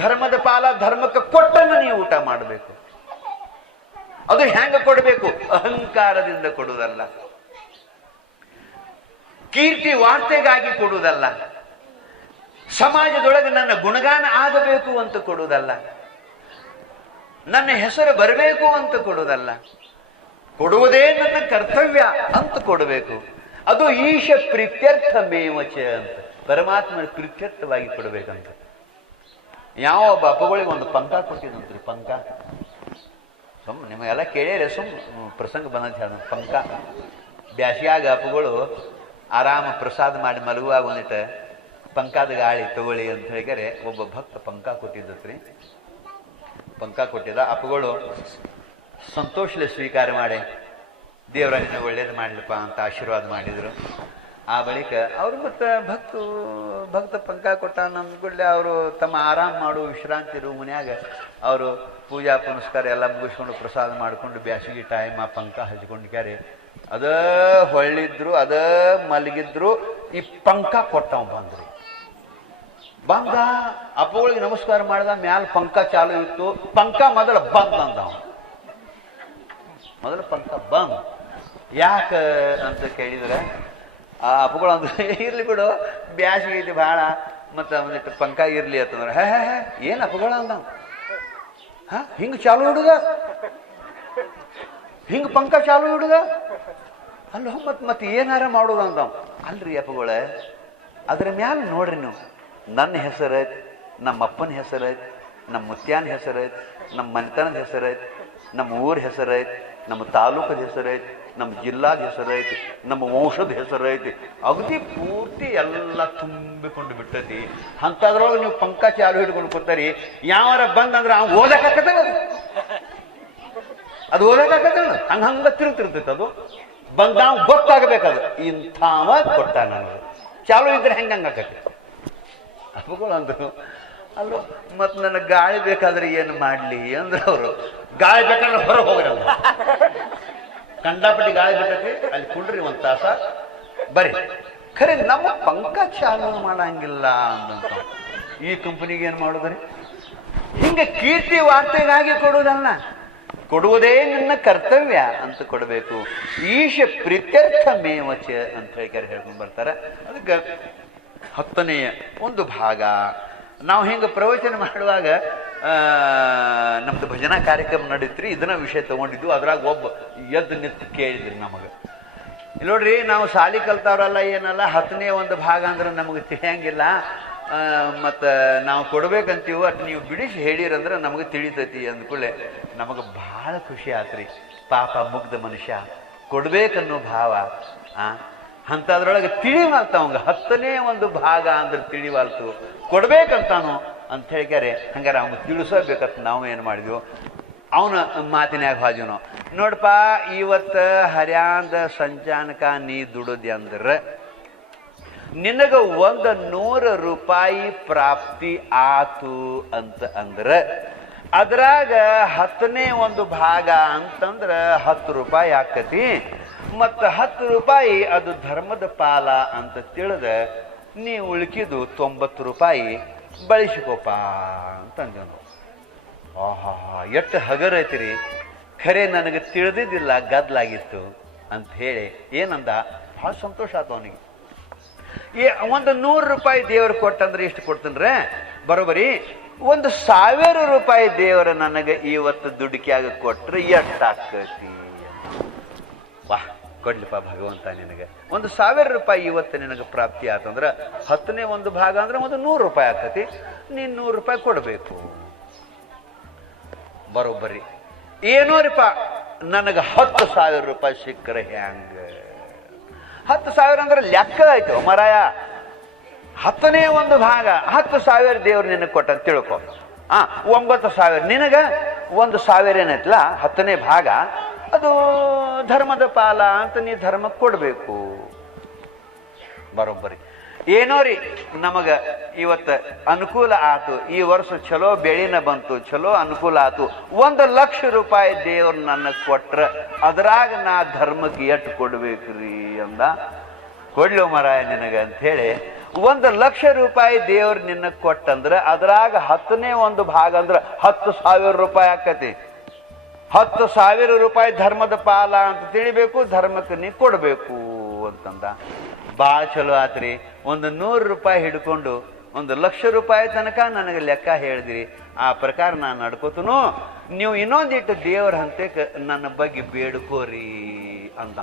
ಧರ್ಮದ ಪಾಲ ಧರ್ಮಕ್ಕೆ ಕೊಟ್ಟನ್ನು ನೀವು ಊಟ ಮಾಡಬೇಕು. ಅದು ಹೆಂಗ ಕೊಡಬೇಕು? ಅಹಂಕಾರದಿಂದ ಕೊಡುವುದಲ್ಲ, ಕೀರ್ತಿ ವಾರ್ತೆಗಾಗಿ ಕೊಡುವುದಲ್ಲ, ಸಮಾಜದೊಳಗೆ ನನ್ನ ಗುಣಗಾನ ಆಗಬೇಕು ಅಂತ ಕೊಡುವುದಲ್ಲ, ನನ್ನ ಹೆಸರು ಬರಬೇಕು ಅಂತ ಕೊಡುವುದಲ್ಲ, ಕೊಡುವುದೇ ನನ್ನ ಕರ್ತವ್ಯ ಅಂತ ಕೊಡಬೇಕು. ಅದು ಈಶ ಪ್ರೀತ್ಯರ್ಥ ಮೇವಚ ಅಂತ ಪರಮಾತ್ಮನ ಪ್ರೀತ್ಯರ್ಥವಾಗಿ ಕೊಡಬೇಕಂತ. ಯಾವ ಒಬ್ಬ ಅಪ್ಪಗಳಿಗೆ ಒಂದು ಪಂಕ ಕೊಟ್ಟಿದ್ದಂತ್ರಿ. ಪಂಕ ನಿಮಗೆಲ್ಲ ಕೇಳಿದ್ರೆ ಪ್ರಸಂಗ ಬಂದಂತ ಹೇಳ. ಪಂಕ ಬ್ಯಾಸಿಯಾಗ ಅಪ್ಪಗಳು ಆರಾಮ ಪ್ರಸಾದ ಮಾಡಿ ಮಲಗುವಾಗ ಒಂದಿಟ್ಟು ಪಂಕದ ಗಾಳಿ ತಗೊಳ್ಳಿ ಅಂತ ಹೇಳಿದರೆ ಒಬ್ಬ ಭಕ್ತ ಪಂಕ ಕೊಟ್ಟಿದ್ದತ್ರಿ. ಪಂಕ ಕೊಟ್ಟಿದ್ದ. ಅಪ್ಪಗಳು ಸಂತೋಷಲೆ ಸ್ವೀಕಾರ ಮಾಡಿ ದೇವರ ನಿನ್ನ ಒಳ್ಳೇದು ಮಾಡ್ಲಿಪ್ಪ ಅಂತ ಆಶೀರ್ವಾದ ಮಾಡಿದ್ರು. ಆ ಬಳಿಕ ಅವರು ಮತ್ತೆ ಭಕ್ತ ಪಂಕ ಕೊಟ್ಟ ನಮ್ಗುಳ್ಳೆ ಅವರು ತಮ್ಮ ಆರಾಮ್ ಮಾಡು ವಿಶ್ರಾಂತಿ ಮನ್ಯಾಗ ಅವರು ಪೂಜಾ ಪುನಸ್ಕಾರ ಎಲ್ಲ ಮುಗಿಸ್ಕೊಂಡು ಪ್ರಸಾದ ಮಾಡಿಕೊಂಡು ಬ್ಯಾಸಿಗೆ ಟೈಮ್ ಆ ಪಂಕ ಹಚ್ಕೊಂಡ್ಕ್ಯಾರೆ ಅದ ಹೊಳ್ಳಿದ್ರು, ಅದ ಮಲಗಿದ್ರು. ಈ ಪಂಕ ಕೊಟ್ಟವ ಬಂದ್ರಿ. ಬಂದ ಅಪ್ಪಗಳಿಗೆ ನಮಸ್ಕಾರ ಮಾಡಿದ. ಮ್ಯಾಲ ಪಂಕ ಚಾಲು ಇತ್ತು. ಪಂಕ ಮೊದಲ ಬಂದ್ ಅಂದವ. ಮೊದಲ ಪಂಕ ಬಂದ್. ಯಾಕ ಅಂತ ಕೇಳಿದ್ರೆ ಆ ಅಪ್ಪಗಳು ಅಂದ್ರೆ ಇರ್ಲಿ ಬಿಡು ಬ್ಯಾಸಿಗೆ ಐತಿ ಭಾಳ ಮತ್ತು ಒಂದಿಟ್ಟು ಪಂಕ ಇರ್ಲಿ ಅಂತಂದ್ರೆ ಹೇ ಹೇ ಏನು ಅಪ್ಪಗಳ ಅಂದ ಹಿಂಗೆ ಚಾಲು ಹಿಡುದ ಹಿಂಗೆ ಪಂಕ ಚಾಲು ಹಿಡುದ ಅಲ್ಲ ಮತ್ತೆ ಏನಾರ ಮಾಡೋದು ಅಂತ ಅಲ್ರಿ ಅಪ್ಪಗಳೇ ಅದ್ರ ಮ್ಯಾಲ ನೋಡ್ರಿ ನೀವು ನನ್ನ ಹೆಸರು ಐತಿ ನಮ್ಮ ಅಪ್ಪನ ಹೆಸರು ಐತಿ ನಮ್ಮ ಮುತ್ಯಾನ ಹೆಸರು ಐತಿ ನಮ್ಮ ಮನೆತನದ ಹೆಸರು ಐತಿ ನಮ್ಮ ಊರ ಹೆಸರು ಐತಿ ನಮ್ಮ ತಾಲೂಕದ ಹೆಸರು ಐತಿ ನಮ್ಮ ಜಿಲ್ಲಾದ ಹೆಸರು ಐತಿ ನಮ್ಮ ವಂಶದ ಹೆಸರು ಐತಿ ಅಗದಿ ಪೂರ್ತಿ ಎಲ್ಲ ತುಂಬಿಕೊಂಡು ಬಿಟ್ಟೈತಿ ಅಂಥದ್ರೊಳಗೆ ನೀವು ಪಂಕ ಚಾಲು ಹಿಡ್ಕೊಂಡು ಕೂತಾರಿ ಯಾವಾರ ಬಂದಂದ್ರೆ ಅವ್ನು ಓದಕ್ಕಾಕತ್ತಲ್ಲ ಅದು ಓದಕ್ಕಾಕತ್ತಲ್ಲ ಹಂಗ ತಿರುಗ್ತಿರ್ತೈತೆ ಅದು ಬಂದಾವ್ ಗೊತ್ತಾಗಬೇಕದು ಇಂಥವ ಕೊಟ್ಟ ನನಗೆ ಚಾಲು ಇದ್ರೆ ಹೆಂಗಾಕತಿ ಅಪ್ಪಗಳು ಅಂದ್ರು ಅಲ್ಲೋ ಮತ್ತು ನನಗೆ ಗಾಳಿ ಬೇಕಾದ್ರೆ ಏನು ಮಾಡಲಿ ಅಂದ್ರೆ ಅವರು ಗಾಳಿ ಬೇಕಾದ್ರೆ ಹೊರಗೆ ಹೋಗ್ರಲ್ಲ ಕಂಡಾಪಟ್ಟಿ ಗಾಳಿ ಬಿಟ್ಟೈತಿ ಅಲ್ಲಿ ಕುಡ್ರಿ ಒಂದು ತಾಸ ಬರೀ ಖರೆ ನಮ್ಮ ಪಂಕ ಚಾಲು ಮಾಡಂಗಿಲ್ಲ ಅಂದಂತ ಈ ಕಂಪನಿಗೆ ಏನು ಮಾಡೋದ್ರಿ ಹಿಂಗೆ ಕೀರ್ತಿ ವಾರ್ತೆಗಾಗಿ ಕೊಡುವುದಲ್ಲ ಕೊಡುವುದೇ ನನ್ನ ಕರ್ತವ್ಯ ಅಂತ ಕೊಡಬೇಕು ಈಶ ಪ್ರೀತ್ಯರ್ಥ ಮೇವಚ ಅಂತ ಹೇಳ್ಕೊಂಡು ಬರ್ತಾರೆ ಅದಕ್ಕೆ 10ನೇ ಒಂದು ಭಾಗ ನಾವು ಹಿಂಗೆ ಪ್ರವಚನ ಮಾಡುವಾಗ ನಮ್ದು ಭಜನಾ ಕಾರ್ಯಕ್ರಮ ನಡೀತ್ರಿ ಇದನ್ನ ವಿಷಯ ತಗೊಂಡಿದ್ದು ಅದ್ರಾಗ ಒಬ್ಬ ಎದ್ದು ನಿಂತು ಕೇಳಿದ್ರಿ ನಮಗೆ ನೋಡ್ರಿ ನಾವು ಶಾಲಿ ಕಲ್ತವ್ರಲ್ಲ ಏನಲ್ಲ 10ನೇ ಒಂದು ಭಾಗ ಅಂದ್ರೆ ನಮಗೆ ತಿಳಿಯಂಗಿಲ್ಲ ಮತ್ತು ನಾವು ಕೊಡ್ಬೇಕಂತೀವಿ ಅಟ್ ನೀವು ಬಿಡಿಸಿ ಹೇಳಿರಂದ್ರೆ ನಮಗೆ ತಿಳಿತೈತಿ ಅಂದ್ಕೂಳೆ ನಮಗೆ ಭಾಳ ಖುಷಿ ಆತ್ರಿ ಪಾಪ ಮುಗ್ಧ ಮನುಷ್ಯ ಕೊಡ್ಬೇಕನ್ನೋ ಭಾವ ಅಂಥದ್ರೊಳಗೆ ತಿಳಿವಾಲ್ತ ಅವಂಗ 10ನೇ ಒಂದು ಭಾಗ ಅಂದ್ರೆ ತಿಳಿವಾಲ್ತು ಕೊಡ್ಬೇಕಂತಾನು ಅಂತ ಹೇಳ್ಕ್ಯಾರೆ ಹಂಗಾರೆ ಅವ್ನು ತಿಳಿಸಬೇಕಂತ ನಾವು ಏನು ಮಾಡಿದ್ವು ಅವನ ಮಾತಿನಾಗ ಹಾಜು ನಾವು ನೋಡಪ್ಪ ಇವತ್ತು ಹರ್ಯಾಂದ ಸಂಚಾನಕ ನೀ ದುಡದಿ ಅಂದ್ರೆ ನಿನಗ 100 ರೂಪಾಯಿ ಪ್ರಾಪ್ತಿ ಆತು ಅಂತ ಅಂದ್ರೆ ಅದ್ರಾಗ 10ನೇ ಒಂದು ಭಾಗ ಅಂತಂದ್ರ 10 ರೂಪಾಯಿ ಆಕತಿ ಮತ್ತು 10 ರೂಪಾಯಿ ಅದು ಧರ್ಮದ ಪಾಲ ಅಂತ ತಿಳಿದ ನೀ ಉಳ್ಕಿದು 90 ರೂಪಾಯಿ ಬಳಸಿಕೋಪ ಅಂತಂದ ಆಹಾ ಎಷ್ಟು ಹಗರ ಐತಿರಿ ಖರೆ ನನಗೆ ತಿಳಿದಿದ್ದಿಲ್ಲ ಗದ್ಲಾಗಿತ್ತು ಅಂತ ಹೇಳಿ ಏನಂದ ಭಾಳ ಸಂತೋಷ ಆಯ್ತು ಅವನಿಗೆ ಒಂದು 100 ರೂಪಾಯಿ ದೇವ್ರು ಕೊಟ್ಟಂದ್ರೆ ಎಷ್ಟು ಕೊಡ್ತನ್ರೆ ಬರೋಬರಿ 1000 ರೂಪಾಯಿ ದೇವರ ನನಗೆ ಇವತ್ತು ದುಡುಕಿಯಾಗ ಕೊಟ್ರೆ ಎಷ್ಟಾಕತಿ ವಾಹ್ ಕೊಡ್ಲಿಪ್ಪ ಭಗವಂತ ನಿನಗೆ 1000 ರೂಪಾಯಿ ಇವತ್ತು ನಿನಗೆ ಪ್ರಾಪ್ತಿ ಆತಂದ್ರೆ 10ನೇ ಒಂದು ಭಾಗ ಅಂದ್ರೆ ಒಂದು 100 ರೂಪಾಯಿ ಆಗ್ತತಿ ನೀನು 100 ರೂಪಾಯಿ ಕೊಡಬೇಕು ಬರೋಬ್ಬರಿ ಏನೋರಿಪ್ಪ ನನಗೆ 10,000 ರೂಪಾಯಿ ಸಿಕ್ಕರೆ ಹೆಂಗ 10,000 ಅಂದ್ರೆ ಲೆಕ್ಕ ಆಯ್ತು ಮರಾಯ 10ನೇ ಒಂದು ಭಾಗ 10,000 ದೇವ್ರು ನಿನಗೆ ಕೊಟ್ಟ ತಿಳ್ಕೊ 9,000 ನಿನಗ 1,000 ಏನೈತಲ್ಲ 10ನೇ ಭಾಗ ಅದು ಧರ್ಮದ ಪಾಲ ಅಂತ ನೀ ಧರ್ಮಕ್ಕೆ ಕೊಡ್ಬೇಕು ಬರೋಬ್ಬರಿ ಏನೋ ರೀ ನಮಗ ಇವತ್ತು ಅನುಕೂಲ ಆತು ಈ ವರ್ಷ ಚಲೋ ಬೆಳಿನ ಬಂತು ಚಲೋ ಅನುಕೂಲ ಆತು 1,00,000 ರೂಪಾಯಿ ದೇವ್ರು ನನಗೆ ಕೊಟ್ರ ಅದ್ರಾಗ ನಾ ಧರ್ಮಕ್ಕೆ ಎಟ್ಟು ಕೊಡ್ಬೇಕ್ರಿ ಅಂದ ಕೊಡ್ಲು ಮರಾಯ ನಿನಗೆ ಅಂತ ಹೇಳಿ 1,00,000 ರೂಪಾಯಿ ದೇವ್ರು ನಿನಗೆ ಕೊಟ್ಟಂದ್ರೆ ಅದ್ರಾಗ 10ನೇ ಒಂದು ಭಾಗ ಅಂದ್ರೆ 10,000 ರೂಪಾಯಿ ಆಕತಿ 10,000 ರೂಪಾಯಿ ಧರ್ಮದ ಪಾಲ ಅಂತ ತಿಳಿಬೇಕು ಧರ್ಮಕ್ಕೆ ನೀ ಕೊಡಬೇಕು ಅಂತಂದ ಭಾಳ ಚಲೋ ಆತ್ರಿ 100 ರೂಪಾಯಿ ಹಿಡ್ಕೊಂಡು 1,00,000 ರೂಪಾಯಿ ತನಕ ನನಗೆ ಲೆಕ್ಕ ಹೇಳಿದ್ರಿ ಆ ಪ್ರಕಾರ ನಾನು ನಡ್ಕೋತನು ನೀವು ಇನ್ನೊಂದಿಟ್ಟು ದೇವರ ಹಂತಕ್ಕೆ ನನ್ನ ಬಗ್ಗೆ ಬೇಡ್ಕೋರಿ ಅಂದ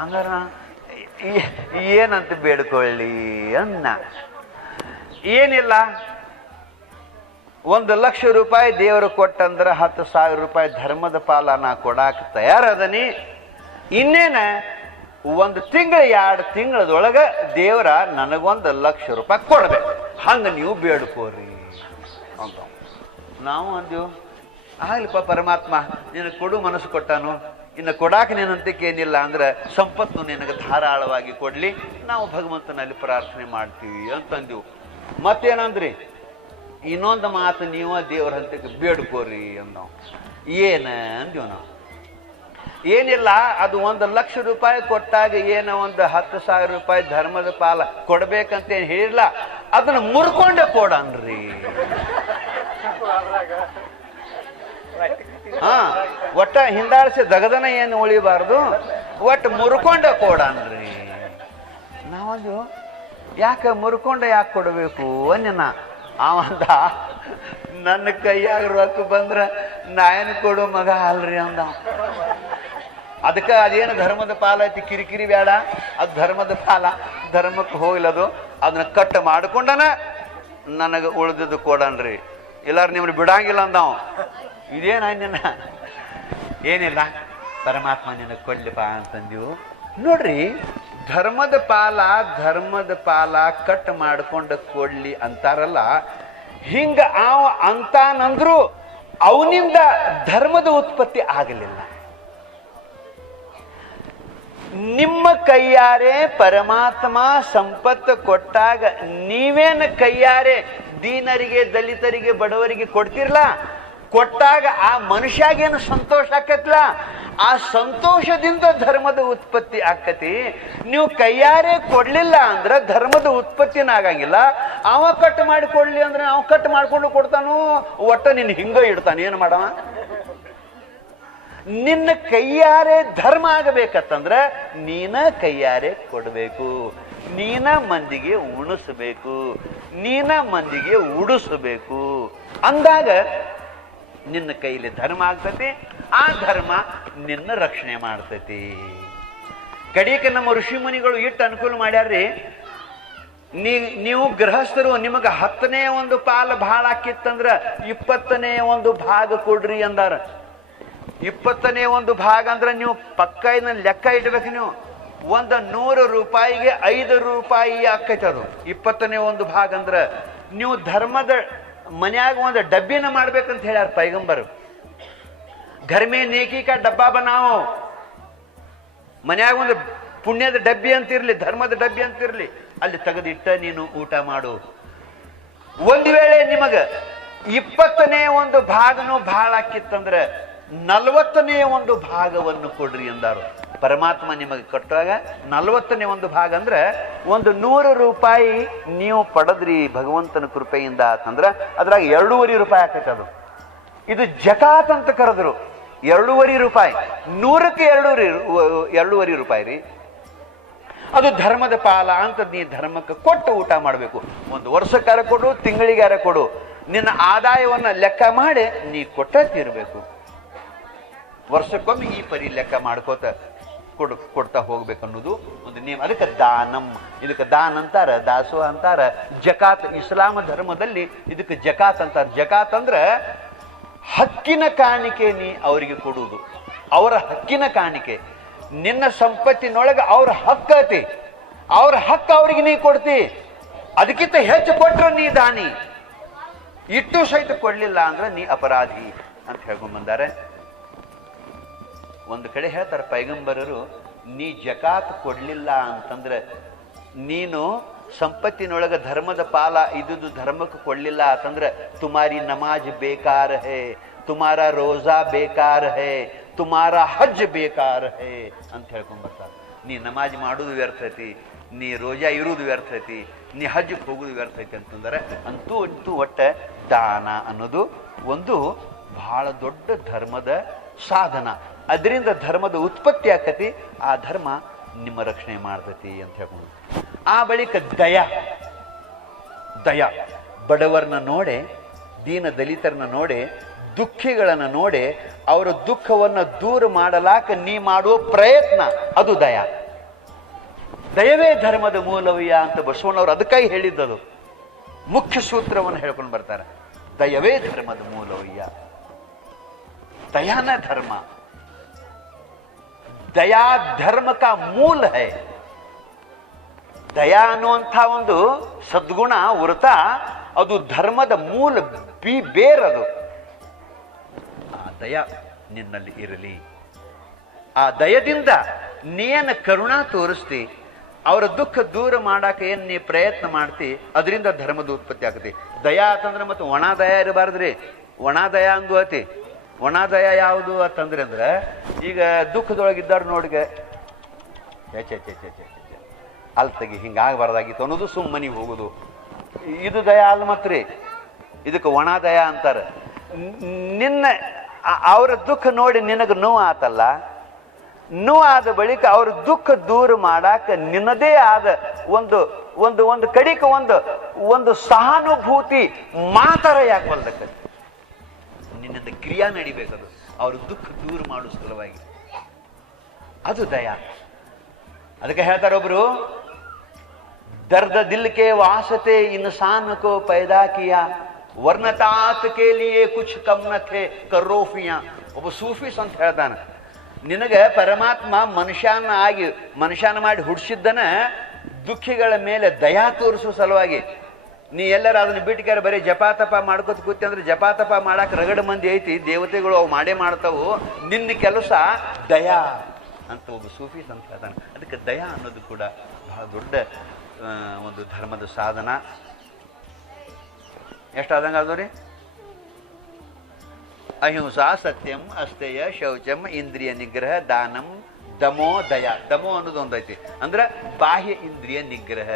ಹಂಗಾರ ಏನಂತ ಬೇಡ್ಕೊಳ್ಳಿ ಅನ್ನ ಏನಿಲ್ಲ 1,00,000 ರೂಪಾಯಿ ದೇವರು ಕೊಟ್ಟಂದ್ರೆ 10,000 ರೂಪಾಯಿ ಧರ್ಮದ ಪಾಲ ನಾ ಕೊಡಾಕ ತಯಾರದನಿ ಇನ್ನೇನ 1 ತಿಂಗಳು 2 ತಿಂಗಳದೊಳಗೆ ದೇವರ ನನಗೊಂದು 1,00,000 ರೂಪಾಯಿ ಕೊಡ್ಬೇಕು ಹಂಗೆ ನೀವು ಬೇಡ್ಕೋರಿ ಅಂತ ನಾವು ಅಂದೆವು ಆಗ್ಲಿಪ್ಪ ಪರಮಾತ್ಮ ನಿನಗೆ ಕೊಡು ಮನಸ್ಸು ಕೊಟ್ಟಾನು ಇನ್ನು ಕೊಡಾಕ ನೀನಂತಕ್ಕೆ ಏನಿಲ್ಲ ಅಂದ್ರೆ ಸಂಪತ್ತು ನಿನಗೆ ಧಾರಾಳವಾಗಿ ಕೊಡ್ಲಿ ನಾವು ಭಗವಂತನಲ್ಲಿ ಪ್ರಾರ್ಥನೆ ಮಾಡ್ತೀವಿ ಅಂತಂದೆವು ಮತ್ತೇನಂದ್ರಿ ಇನ್ನೊಂದು ಮಾತು ನೀವು ದೇವ್ರ ಹಂತಕ್ಕೆ ಬೇಡ್ಕೋರಿ ಅನ್ನೋ ಏನ ಅಂದೀವಿ ನಾವು ಏನಿಲ್ಲ ಅದು 1,00,000 ರೂಪಾಯಿ ಕೊಟ್ಟಾಗ ಏನೋ ಒಂದು 10,000 ರೂಪಾಯಿ ಧರ್ಮದ ಪಾಲ ಕೊಡ್ಬೇಕಂತ ಏನು ಹೇಳಿಲ್ಲ ಅದನ್ನ ಮುರ್ಕೊಂಡೆ ಕೊಡನ್ರಿ ಒಟ್ಟ ಹಿಂದಾಡ್ಸಿ ದಗದನ ಏನು ಉಳಿಬಾರ್ದು, ಒಟ್ಟು ಮುರ್ಕೊಂಡ ಕೊಡನ್ರಿ. ನಾವೊಂದು ಯಾಕೆ ಮುರ್ಕೊಂಡ ಯಾಕೆ ಕೊಡಬೇಕು ಅನ್ನನ ಅವಂದ, ನನ್ನ ಕೈಯಾಗ ರೊಕ್ಕ ಬಂದ್ರ ನಾಯನ್ ಕೊಡು ಮಗ ಅಲ್ರಿ ಅಂದ. ಅದಕ್ಕೆ ಅದೇನು ಧರ್ಮದ ಪಾಲ ಐತಿ, ಕಿರಿಕಿರಿ ಬೇಡ, ಅದು ಧರ್ಮದ ಪಾಲ, ಧರ್ಮಕ್ಕೆ ಹೋಗ್ಲದು, ಅದನ್ನ ಕಟ್ ಮಾಡ್ಕೊಂಡನ ನನಗೆ ಉಳಿದದ್ದು ಕೊಡನ್ರಿ, ಇಲ್ಲಾರ ನಿಮ್ಗೆ ಬಿಡಂಗಿಲ್ಲ ಅಂದವ. ಇದೇನ ನಿನ್ನ ಏನಿಲ್ಲ ಪರಮಾತ್ಮ ನಿನಗೆ ಕೊಡ್ಲಿಪ್ಪ ಅಂತಂದೀವು. ನೋಡ್ರಿ, ಧರ್ಮದ ಪಾಲ ಕಟ್ ಮಾಡ್ಕೊಂಡು ಕೊಡ್ಲಿ ಅಂತಾರಲ್ಲ, ಹಿಂಗ ಅವ ಅಂತಾನಂದ್ರು ಅವನಿಂದ ಧರ್ಮದ ಉತ್ಪತ್ತಿ ಆಗಲಿಲ್ಲ. ನಿಮ್ಮ ಕೈಯಾರೆ ಪರಮಾತ್ಮ ಸಂಪತ್ತು ಕೊಟ್ಟಾಗ ನೀವೇನು ಕೈಯಾರೆ ದೀನರಿಗೆ, ದಲಿತರಿಗೆ, ಬಡವರಿಗೆ ಕೊಡ್ತಿರ್ಲ, ಕೊಟ್ಟಾಗ ಆ ಮನುಷ್ಯಾಗೇನು ಸಂತೋಷ ಆಕತ್ಲ, ಆ ಸಂತೋಷದಿಂದ ಧರ್ಮದ ಉತ್ಪತ್ತಿ ಆಕತಿ. ನೀವು ಕೈಯಾರೆ ಕೊಡ್ಲಿಲ್ಲ ಅಂದ್ರೆ ಧರ್ಮದ ಉತ್ಪತ್ತಿನ ಆಗಂಗಿಲ್ಲ. ಅವ ಕಟ್ ಮಾಡಿ ಕೊಡ್ಲಿ ಅಂದ್ರೆ ಅವ ಕಟ್ ಮಾಡ್ಕೊಂಡು ಕೊಡ್ತಾನು, ಒಟ್ಟ ನಿನ್ನ ಹಿಂಗ ಇಡ್ತಾನೆ. ಏನು ಮಾಡವ? ನಿನ್ನ ಕೈಯಾರೆ ಧರ್ಮ ಆಗಬೇಕತ್ತಂದ್ರೆ ನೀನ ಕೈಯಾರೆ ಕೊಡಬೇಕು, ನೀನ ಮಂದಿಗೆ ಉಣಿಸಬೇಕು, ನೀನ ಮಂದಿಗೆ ಉಡಿಸಬೇಕು. ಅಂದಾಗ ನಿನ್ನ ಕೈಲಿ ಧರ್ಮ ಆಗ್ತತಿ, ಆ ಧರ್ಮ ನಿನ್ನ ರಕ್ಷಣೆ ಮಾಡ್ತತಿ. ಕಡಿಯಕ್ಕೆ ನಮ್ಮ ಋಷಿ ಮುನಿಗಳು ಇಟ್ಟು ಅನುಕೂಲ ಮಾಡ್ಯಾರ್ರಿ. ನೀವು ಗೃಹಸ್ಥರು ನಿಮಗೆ 10ನೇ ಒಂದು ಪಾಲು ಭಾಳ ಆಕಿತ್ತಂದ್ರ 20ನೇ ಒಂದು ಭಾಗ ಕೊಡ್ರಿ ಅಂದಾರ. 20ನೇ ಒಂದು ಭಾಗ ಅಂದ್ರೆ ನೀವು ಪಕ್ಕ ಇದನ್ನ ಲೆಕ್ಕ ಇಡ್ಬೇಕು. ನೀವು ಒಂದು 100 ರೂಪಾಯಿಗೆ 5 ರೂಪಾಯಿ ಆಕೈತೆ ಅದು 20ನೇ ಒಂದು ಭಾಗ. ಅಂದ್ರೆ ನೀವು ಧರ್ಮದ ಮನ್ಯಾಗ ಒಂದು ಡಬ್ಬಿನ ಮಾಡ್ಬೇಕಂತ ಹೇಳ್ಯಾರ ಪೈಗಂಬರ್. ಘರ್ ಮೇ ನೇಕಿ ಕಾ ಡಬ್ಬಾ ಬನಾವೋ, ಮನ್ಯಾಗ ಒಂದು ಪುಣ್ಯದ ಡಬ್ಬಿ ಅಂತಿರ್ಲಿ, ಧರ್ಮದ ಡಬ್ಬಿ ಅಂತಿರ್ಲಿ, ಅಲ್ಲಿ ತೆಗೆದಿಟ್ಟ ನೀನು ಊಟ ಮಾಡು. ಒಂದು ವೇಳೆ ನಿಮಗ 20ನೇ ಒಂದು ಭಾಗನೂ ಭಾಳ ಆಕಿತ್ತಂದ್ರೆ 40ನೇ ಒಂದು ಭಾಗವನ್ನು ಕೊಡ್ರಿ ಅಂದಾರು. ಪರಮಾತ್ಮ ನಿಮಗೆ ಕೊಟ್ಟಾಗ 40ನೇ ಒಂದು ಭಾಗ ಅಂದ್ರೆ ಒಂದು 100 ರೂಪಾಯಿ ನೀವು ಪಡೆದ್ರಿ ಭಗವಂತನ ಕೃಪೆಯಿಂದ ಅಂತಂದ್ರೆ ಅದ್ರಾಗ 2.5 ರೂಪಾಯಿ ಆಕೈತೆ. ಅದು ಇದು ಜಕಾತ್ ಅಂತ ಕರೆದ್ರು. 2.5 ರೂಪಾಯಿ, 100ಕ್ಕೆ 2.5 ರೂಪಾಯಿ ರೀ. ಅದು ಧರ್ಮದ ಪಾಲ ಅಂತ ನೀ ಧರ್ಮಕ್ಕೆ ಕೊಟ್ಟು ಊಟ ಮಾಡಬೇಕು. ಒಂದು ವರ್ಷಕ್ಕಾರ ಕೊಡು, ತಿಂಗಳಿಗಾರ ಕೊಡು, ನಿನ್ನ ಆದಾಯವನ್ನ ಲೆಕ್ಕ ಮಾಡಿ ನೀ ಕೊಟ್ಟ ತೀರ್ಬೇಕು. ವರ್ಷಕ್ಕೊಮ್ಮೆ ಈ ಪರಿ ಲೆಕ್ಕ ಮಾಡ್ಕೋತ ಕೊಡ್ತಾ ಹೋಗ್ಬೇಕು ಅನ್ನೋದು ಒಂದು ನಿಯಮ. ಅದಕ್ಕೆ ದಾನಂ, ಇದಕ್ಕೆ ದಾನ್ ಅಂತಾರ, ದಾಸೋ ಅಂತಾರ, ಜಕಾತ್. ಇಸ್ಲಾಮ ಧರ್ಮದಲ್ಲಿ ಇದಕ್ಕೆ ಜಕಾತ್ ಅಂತಾರ. ಜಕಾತ್ ಅಂದ್ರೆ ಹಕ್ಕಿನ ಕಾಣಿಕೆ ನೀ ಅವರಿಗೆ ಕೊಡುವುದು, ಅವರ ಹಕ್ಕಿನ ಕಾಣಿಕೆ. ನಿನ್ನ ಸಂಪತ್ತಿನೊಳಗೆ ಅವ್ರ ಹಕ್ಕ ಐತಿ, ಅವ್ರ ಹಕ್ಕ ಅವ್ರಿಗೆ ನೀ ಕೊಡ್ತಿ. ಅದಕ್ಕಿಂತ ಹೆಚ್ಚು ಕೊಟ್ರೆ ನೀ ದಾನಿ, ಇಟ್ಟು ಸಹಿತ ಕೊಡ್ಲಿಲ್ಲ ಅಂದ್ರೆ ನೀ ಅಪರಾಧಿ ಅಂತ ಹೇಳ್ಕೊಂಡ್ ಬಂದಾರೆ. ಒಂದು ಕಡೆ ಹೇಳ್ತಾರೆ ಪೈಗಂಬರರು, ನೀ ಜಕಾತ್ ಕೊಡ್ಲಿಲ್ಲ ಅಂತಂದ್ರೆ, ನೀನು ಸಂಪತ್ತಿನೊಳಗೆ ಧರ್ಮದ ಪಾಲ ಇದ್ದುದು ಧರ್ಮಕ್ಕೆ ಕೊಡ್ಲಿಲ್ಲ ಅಂತಂದ್ರೆ ತುಮಾರಿ ನಮಾಜ್ ಬೇಕಾರ ಹೇ, ತುಮಾರ ರೋಜಾ ಬೇಕಾರ ಹೇ, ತುಮಾರ ಹಜ್ ಬೇಕಾರ ಹೇ ಅಂತ ಹೇಳ್ಕೊಂಡ್ ಬರ್ತಾರೆ. ನೀ ನಮಾಜ್ ಮಾಡುದು ವ್ಯರ್ಥ ಐತಿ, ನೀ ರೋಜಾ ಇರುವುದು ವ್ಯರ್ಥ ಐತಿ, ನೀ ಹಜ್ಗೆ ಹೋಗುದು ವ್ಯರ್ಥ ಐತಿ ಅಂತಂದ್ರೆ. ಅಂತೂ ಒಟ್ಟ ದಾನ ಅನ್ನೋದು ಒಂದು ಬಹಳ ದೊಡ್ಡ ಧರ್ಮದ ಸಾಧನ. ಅದರಿಂದ ಧರ್ಮದ ಉತ್ಪತ್ತಿ ಆಕತಿ, ಆ ಧರ್ಮ ನಿಮ್ಮ ರಕ್ಷಣೆ ಮಾಡ್ತತಿ ಅಂತ ಹೇಳ್ಕೊಂಡು. ಆ ಬಳಿಕ ದಯ, ಬಡವರನ್ನ ನೋಡೆ, ದೀನ ದಲಿತರನ್ನ ನೋಡೆ, ದುಃಖಿಗಳನ್ನ ನೋಡೆ, ಅವರ ದುಃಖವನ್ನ ದೂರ ಮಾಡಲಾಕ ನೀ ಮಾಡುವ ಪ್ರಯತ್ನ, ಅದು ದಯ. ದಯವೇ ಧರ್ಮದ ಮೂಲವಯ್ಯ ಅಂತ ಬಸವಣ್ಣವ್ರು ಅದಕ್ಕಾಗಿ ಹೇಳಿದ್ದದು. ಮುಖ್ಯ ಸೂತ್ರವನ್ನು ಹೇಳ್ಕೊಂಡು ಬರ್ತಾರೆ, ದಯವೇ ಧರ್ಮದ ಮೂಲವಯ್ಯ. ದಯಾನ ಧರ್ಮ, ದಯಾ ಧರ್ಮ ಕಾ ಮೂಲ ಹೈ. ದಯಾ ಅನ್ನುವಂಥ ಒಂದು ಸದ್ಗುಣ ವೃತ, ಅದು ಧರ್ಮದ ಮೂಲ ಬೇರದು. ಆ ದಯ ನಿನ್ನಲ್ಲಿ ಇರಲಿ. ಆ ದಯದಿಂದ ನೀನು ಕರುಣಾ ತೋರಿಸ್ತಿ, ಅವರ ದುಃಖ ದೂರ ಮಾಡಾಕ ಏನ್ ನೀ ಪ್ರಯತ್ನ ಮಾಡ್ತಿ, ಅದರಿಂದ ಧರ್ಮದ ಉತ್ಪತ್ತಿ ಆಗತಿ. ದಯಾ ಅಂತಂದ್ರೆ ಮತ್ತೆ ಒಣ ದಯ ಇರಬಾರ್ದ್ರಿ. ಒಣ ದಯ ಅಂದು ಅತಿ. ಒಣ ದಯ ಯಾವುದು ಅಂತಂದ್ರೆ ಅಂದ್ರೆ, ಈಗ ದುಃಖದೊಳಗಿದ್ದಾರು ನೋಡಿಗೆ ಅಲ್ಲಿ ತೆಗಿ ಹಿಂಗಾಗಬಾರ್ದಾಗಿತ್ತು ಅನ್ನೋದು ಸುಮ್ಮನಿಗೆ ಹೋಗುದು, ಇದು ದಯ ಅಲ್ಲ ಮತ್ರಿ. ಇದಕ್ಕೆ ಒಣ ದಯ ಅಂತಾರೆ. ನಿನ್ನ ಅವರ ದುಃಖ ನೋಡಿ ನಿನಗೆ ನೋವು ಆತಲ್ಲ, ನೋವಾದ ಬಳಿಕ ಅವ್ರ ದುಃಖ ದೂರ ಮಾಡಾಕ ನಿನ್ನದೇ ಆದ ಒಂದು ಒಂದು ಒಂದು ಕಡಿಕ ಒಂದು ಸಹಾನುಭೂತಿ ಮಾತರ ಯಾಕೆ ಬಲ್ದಕ್ಕ ನಿನ್ನಿಂದ ಕ್ರಿಯಾ ನಡಿಬೇಕದು ಅವ್ರ ದುಃಖ ದೂರ ಮಾಡೋ ಸಲುವಾಗಿ. ಅದು ದಯಾ. ಅದಕ್ಕೆ ಹೇಳ್ತಾರೆ ಒಬ್ರು, ದರ್ದ ದಿಲ್ ಕೆ ವಾಸತೆ ಇನ್ಸಾನ್ ಕೋ ಪೈದಾ ಕಿಯಾ ವರ್ಣತಾತ್ ಕೆ ಲಿಯೇ ಕುಚ್ ಕಮ್ ನ ಥೆ ಕರ್ರೋಫಿಯಾ. ಒಬ್ಬ ಸೂಫೀಸ್ ಅಂತ ಹೇಳ್ತಾನೆ, ನಿನಗೆ ಪರಮಾತ್ಮ ಮನುಷ್ಯನ ಮಾಡಿ ಹುಡ್ಸಿದ್ದನ ದುಃಖಿಗಳ ಮೇಲೆ ದಯಾ ತೋರಿಸುವ ಸಲುವಾಗಿ. ನೀ ಎಲ್ಲರ ಅದನ್ನ ಬಿಟ್ಟಾರ ಬರೀ ಜಪಾತಪ ಮಾಡ್ಕೋತ ಕೂತಿ ಅಂದ್ರೆ ಜಪಾತಪ ಮಾಡಾಕ ರಗಡ ಮಂದಿ ಐತಿ, ದೇವತೆಗಳು ಅವು ಮಾಡೇ ಮಾಡ್ತಾವು, ನಿನ್ನ ಕೆಲಸ ದಯಾ ಅಂತ ಒಬ್ಬ ಸೂಫೀಸ್ ಅಂತ ಹೇಳ್ತಾನೆ. ಅದಕ್ಕೆ ದಯಾ ಅನ್ನೋದು ಕೂಡ ಬಹಳ ದೊಡ್ಡ ಒಂದು ಧರ್ಮದ ಸಾಧನ. ಎಷ್ಟಾದಂಗ ಅದು ರೀ? ಅಹಿಂಸಾ, ಸತ್ಯಂ, ಅಸ್ತೇಯ, ಶೌಚಂ, ಇಂದ್ರಿಯ ನಿಗ್ರಹ, ದಾನಂ, ದಮೋ, ದಯಾ. ದಮೋ ಅನ್ನೋದು ಒಂದೈತಿ, ಅಂದ್ರೆ ಬಾಹ್ಯ ಇಂದ್ರಿಯ ನಿಗ್ರಹ,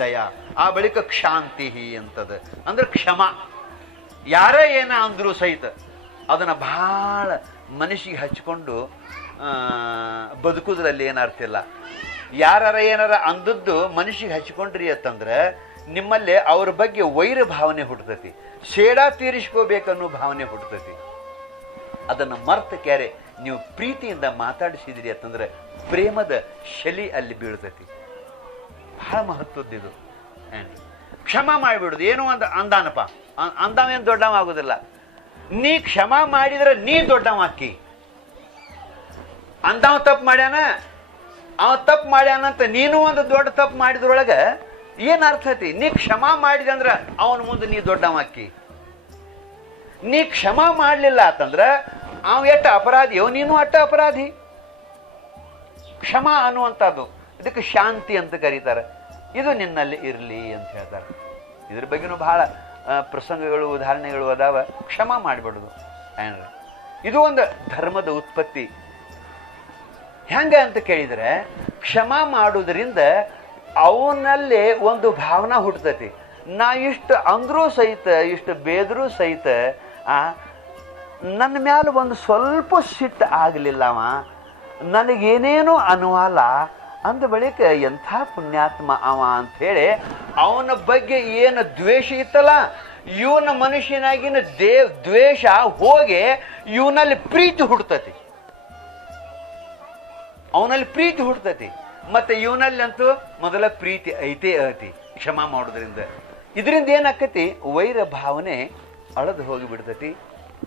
ದಯಾ. ಆ ಬಳಿಕ ಕ್ಷಾಂತಿ ಅಂತದ, ಅಂದ್ರೆ ಕ್ಷಮ. ಯಾರೇ ಏನ ಅಂದ್ರು ಸಹಿತ ಅದನ್ನ ಬಹಳ ಮನಸ್ಸಿಗೆ ಹಚ್ಕೊಂಡು ಬದುಕುದ್ರಲ್ಲಿ ಏನು ಅರ್ಥ ಇಲ್ಲ. ಯಾರ ಏನಾರ ಅಂದದ್ದು ಮನಸ್ಸಿಗೆ ಹಚ್ಕೊಂಡ್ರಿ ಅಂತಂದ್ರೆ ನಿಮ್ಮಲ್ಲಿ ಅವ್ರ ಬಗ್ಗೆ ವೈರ ಭಾವನೆ ಹುಡ್ತತಿ, ಸೇಡಾ ತೀರಿಸ್ಕೋಬೇಕನ್ನೋ ಭಾವನೆ ಹುಡ್ತತಿ. ಅದನ್ನು ಮರ್ತ ಕ್ಯಾರೆ ನೀವು ಪ್ರೀತಿಯಿಂದ ಮಾತಾಡಿಸಿದ್ರಿ ಅಂತಂದ್ರೆ ಪ್ರೇಮದ ಶಲಿ ಅಲ್ಲಿ ಬೀಳ್ತತಿ. ಬಹಳ ಮಹತ್ವದ್ದಿದು. ಕ್ಷಮ ಮಾಡಿಬಿಡುದು. ಏನೋ ಒಂದು ಅಂದಾನಪ್ಪ, ಅಂದಾವೇನು ದೊಡ್ಡವ ಆಗೋದಿಲ್ಲ. ನೀ ಕ್ಷಮ ಮಾಡಿದ್ರೆ ನೀ ದೊಡ್ಡವ ಆಕಿ. ಅಂದವ ತಪ್ಪು ಮಾಡ್ಯಾನ, ಅವ ತಪ್ಪು ಮಾಡ್ಯಾನಂತ ನೀನು ಒಂದು ದೊಡ್ಡ ತಪ್ಪು ಮಾಡಿದ್ರೊಳಗೆ ಏನ್ ಅರ್ಥ ಐತಿ? ನೀ ಕ್ಷಮ ಮಾಡಿದೆ ಅಂದ್ರ ಅವನ ಮುಂದೆ ನೀ ದೊಡ್ಡವ ಆಕಿ. ನೀ ಕ್ಷಮ ಮಾಡಲಿಲ್ಲ ಅಂತಂದ್ರ ಅವ ಎಟ್ಟ ಅಪರಾಧಿಯೋ ನೀನು ಅಟ್ಟ ಅಪರಾಧಿ. ಕ್ಷಮ ಅನ್ನುವಂಥದ್ದು ಇದಕ್ಕೆ ಶಾಂತಿ ಅಂತ ಕರೀತಾರೆ. ಇದು ನಿನ್ನಲ್ಲಿ ಇರಲಿ ಅಂತ ಹೇಳ್ತಾರೆ. ಇದ್ರ ಬಗ್ಗೆನೂ ಬಹಳ ಪ್ರಸಂಗಗಳು ಉದಾಹರಣೆಗಳು ಅದಾವ. ಕ್ಷಮ ಮಾಡಿಬಿಡುದು ಏನ್ರಿ, ಇದು ಒಂದು ಧರ್ಮದ ಉತ್ಪತ್ತಿ. ಹೆಂಗ ಅಂತ ಕೇಳಿದ್ರೆ, ಕ್ಷಮ ಮಾಡುವುದರಿಂದ ಅವನಲ್ಲಿ ಒಂದು ಭಾವನಾ ಹುಟ್ಟತೈತಿ. ನಾ ಇಷ್ಟು ಅಂದ್ರೂ ಸಹಿತ, ಇಷ್ಟು ಬೇದರೂ ಸಹಿತ ನನ್ನ ಮ್ಯಾಲ ಒಂದು ಸ್ವಲ್ಪ ಸಿಟ್ಟು ಆಗಲಿಲ್ಲವ, ನನಗೇನೇನೋ ಅನುವಾಲ ಅಂದ ಬಳಿಕ ಎಂಥ ಪುಣ್ಯಾತ್ಮ ಅವ ಅಂಥೇಳಿ ಅವನ ಬಗ್ಗೆ ಏನು ದ್ವೇಷ ಇತ್ತಲ್ಲ, ಇವನ ಮನುಷ್ಯನಾಗಿನ ದ್ವೇಷ ಹೋಗಿ ಇವನಲ್ಲಿ ಪ್ರೀತಿ ಹುಡ್ತತಿ. ಅವನಲ್ಲಿ ಪ್ರೀತಿ ಹುಡ್ತತಿ. ಮತ್ತೆ ಇವನಲ್ಲಿ ಅಂತೂ ಮೊದಲ ಪ್ರೀತಿ ಐತೆ ಐತಿ ಕ್ಷಮ ಮಾಡೋದ್ರಿಂದ. ಇದರಿಂದ ಏನಾಕತಿ? ವೈರ ಭಾವನೆ ಅಳದು ಹೋಗಿ ಬಿಡ್ತತಿ,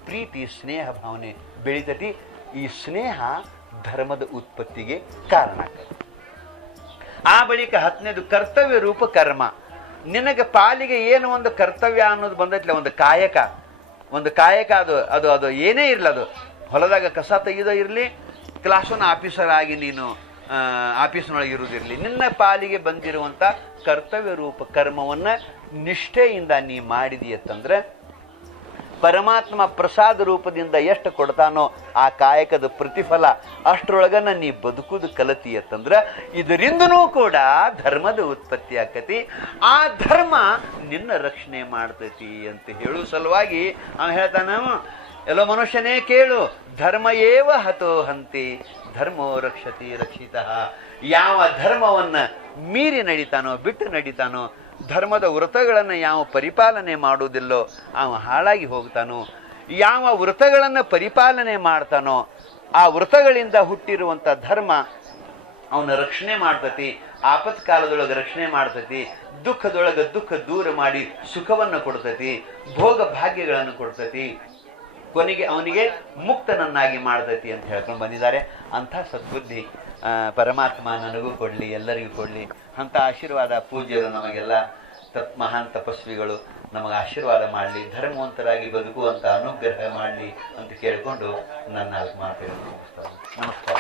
ಪ್ರೀತಿ ಸ್ನೇಹ ಭಾವನೆ ಬೆಳಿತತಿ. ಈ ಸ್ನೇಹ ಧರ್ಮದ ಉತ್ಪತ್ತಿಗೆ ಕಾರಣ ಆಗ್ತದೆ. ಆ ಬಳಿಕ 10ನೇದು ಕರ್ತವ್ಯ ರೂಪ ಕರ್ಮ. ನಿನಗೆ ಪಾಲಿಗೆ ಏನು ಒಂದು ಕರ್ತವ್ಯ ಅನ್ನೋದು ಬಂದೈತ್ಲೆ, ಒಂದು ಕಾಯಕ ಅದು ಅದು ಅದು ಏನೇ ಇರಲಿ, ಅದು ಹೊಲದಾಗ ಕಸ ತೆಗೆದೋ ಇರಲಿ, ಕ್ಲಾಸ್ ಒನ್ ಆಫೀಸರ್ ಆಗಿ ನೀನು ಆಫೀಸ್ನೊಳಗೆ ಇರುವುದಿರಲಿ, ನಿನ್ನ ಪಾಲಿಗೆ ಬಂದಿರುವಂಥ ಕರ್ತವ್ಯ ರೂಪ ಕರ್ಮವನ್ನು ನಿಷ್ಠೆಯಿಂದ ನೀ ಮಾಡಿದೀಯತ್ತಂದ್ರೆ ಪರಮಾತ್ಮ ಪ್ರಸಾದ ರೂಪದಿಂದ ಎಷ್ಟು ಕೊಡ್ತಾನೋ ಆ ಕಾಯಕದ ಪ್ರತಿಫಲ ಅಷ್ಟರೊಳಗನ್ನ ನೀ ಬದುಕುದು ಕಲತಿಯತ್ತಂದ್ರೆ ಇದರಿಂದನೂ ಕೂಡ ಧರ್ಮದ ಉತ್ಪತ್ತಿ ಆಕತಿ. ಆ ಧರ್ಮ ನಿನ್ನ ರಕ್ಷಣೆ ಮಾಡ್ತೈತಿ ಅಂತ ಹೇಳುವ ಸಲುವಾಗಿ ಅವ ಹೇಳ್ತಾನ, ಎಲ್ಲೋ ಮನುಷ್ಯನೇ ಕೇಳು, ಧರ್ಮ ಏವ ಹತೋ ಹಂತಿ ಧರ್ಮೋ ರಕ್ಷತಿ ರಕ್ಷಿತ. ಯಾವ ಧರ್ಮವನ್ನ ಮೀರಿ ನಡೀತಾನೋ, ಬಿಟ್ಟು ನಡೀತಾನೋ, ಧರ್ಮದ ವ್ರತಗಳನ್ನು ಯಾವ ಪರಿಪಾಲನೆ ಮಾಡುವುದಿಲ್ಲೋ ಅವ ಹಾಳಾಗಿ ಹೋಗ್ತಾನೋ. ಯಾವ ವ್ರತಗಳನ್ನು ಪರಿಪಾಲನೆ ಮಾಡ್ತಾನೋ ಆ ವ್ರತಗಳಿಂದ ಹುಟ್ಟಿರುವಂಥ ಧರ್ಮ ಅವನ ರಕ್ಷಣೆ ಮಾಡ್ತತಿ. ಆಪತ್ಕಾಲದೊಳಗೆ ರಕ್ಷಣೆ ಮಾಡ್ತತಿ. ದುಃಖದೊಳಗೆ ದುಃಖ ದೂರ ಮಾಡಿ ಸುಖವನ್ನು ಕೊಡ್ತತಿ, ಭೋಗ ಭಾಗ್ಯಗಳನ್ನು ಕೊಡ್ತತಿ, ಕೊನೆಗೆ ಅವನಿಗೆ ಮುಕ್ತನನ್ನಾಗಿ ಮಾಡ್ತೈತಿ ಅಂತ ಹೇಳ್ಕೊಂಡು ಬಂದಿದ್ದಾರೆ. ಅಂಥ ಸದ್ಬುದ್ಧಿ ಪರಮಾತ್ಮ ನನಗೂ ಕೊಡಲಿ, ಎಲ್ಲರಿಗೂ ಕೊಡಲಿ. ಅಂಥ ಆಶೀರ್ವಾದ ಪೂಜ್ಯರು ನಮಗೆಲ್ಲ ಮಹಾನ್ ತಪಸ್ವಿಗಳು ನಮಗೆ ಆಶೀರ್ವಾದ ಮಾಡಲಿ, ಧರ್ಮವಂತರಾಗಿ ಬದುಕುವಂಥ ಅನುಗ್ರಹ ಮಾಡಲಿ ಅಂತ ಕೇಳಿಕೊಂಡು ನನ್ನ ಮಾತು ನಮಸ್ಕಾರ.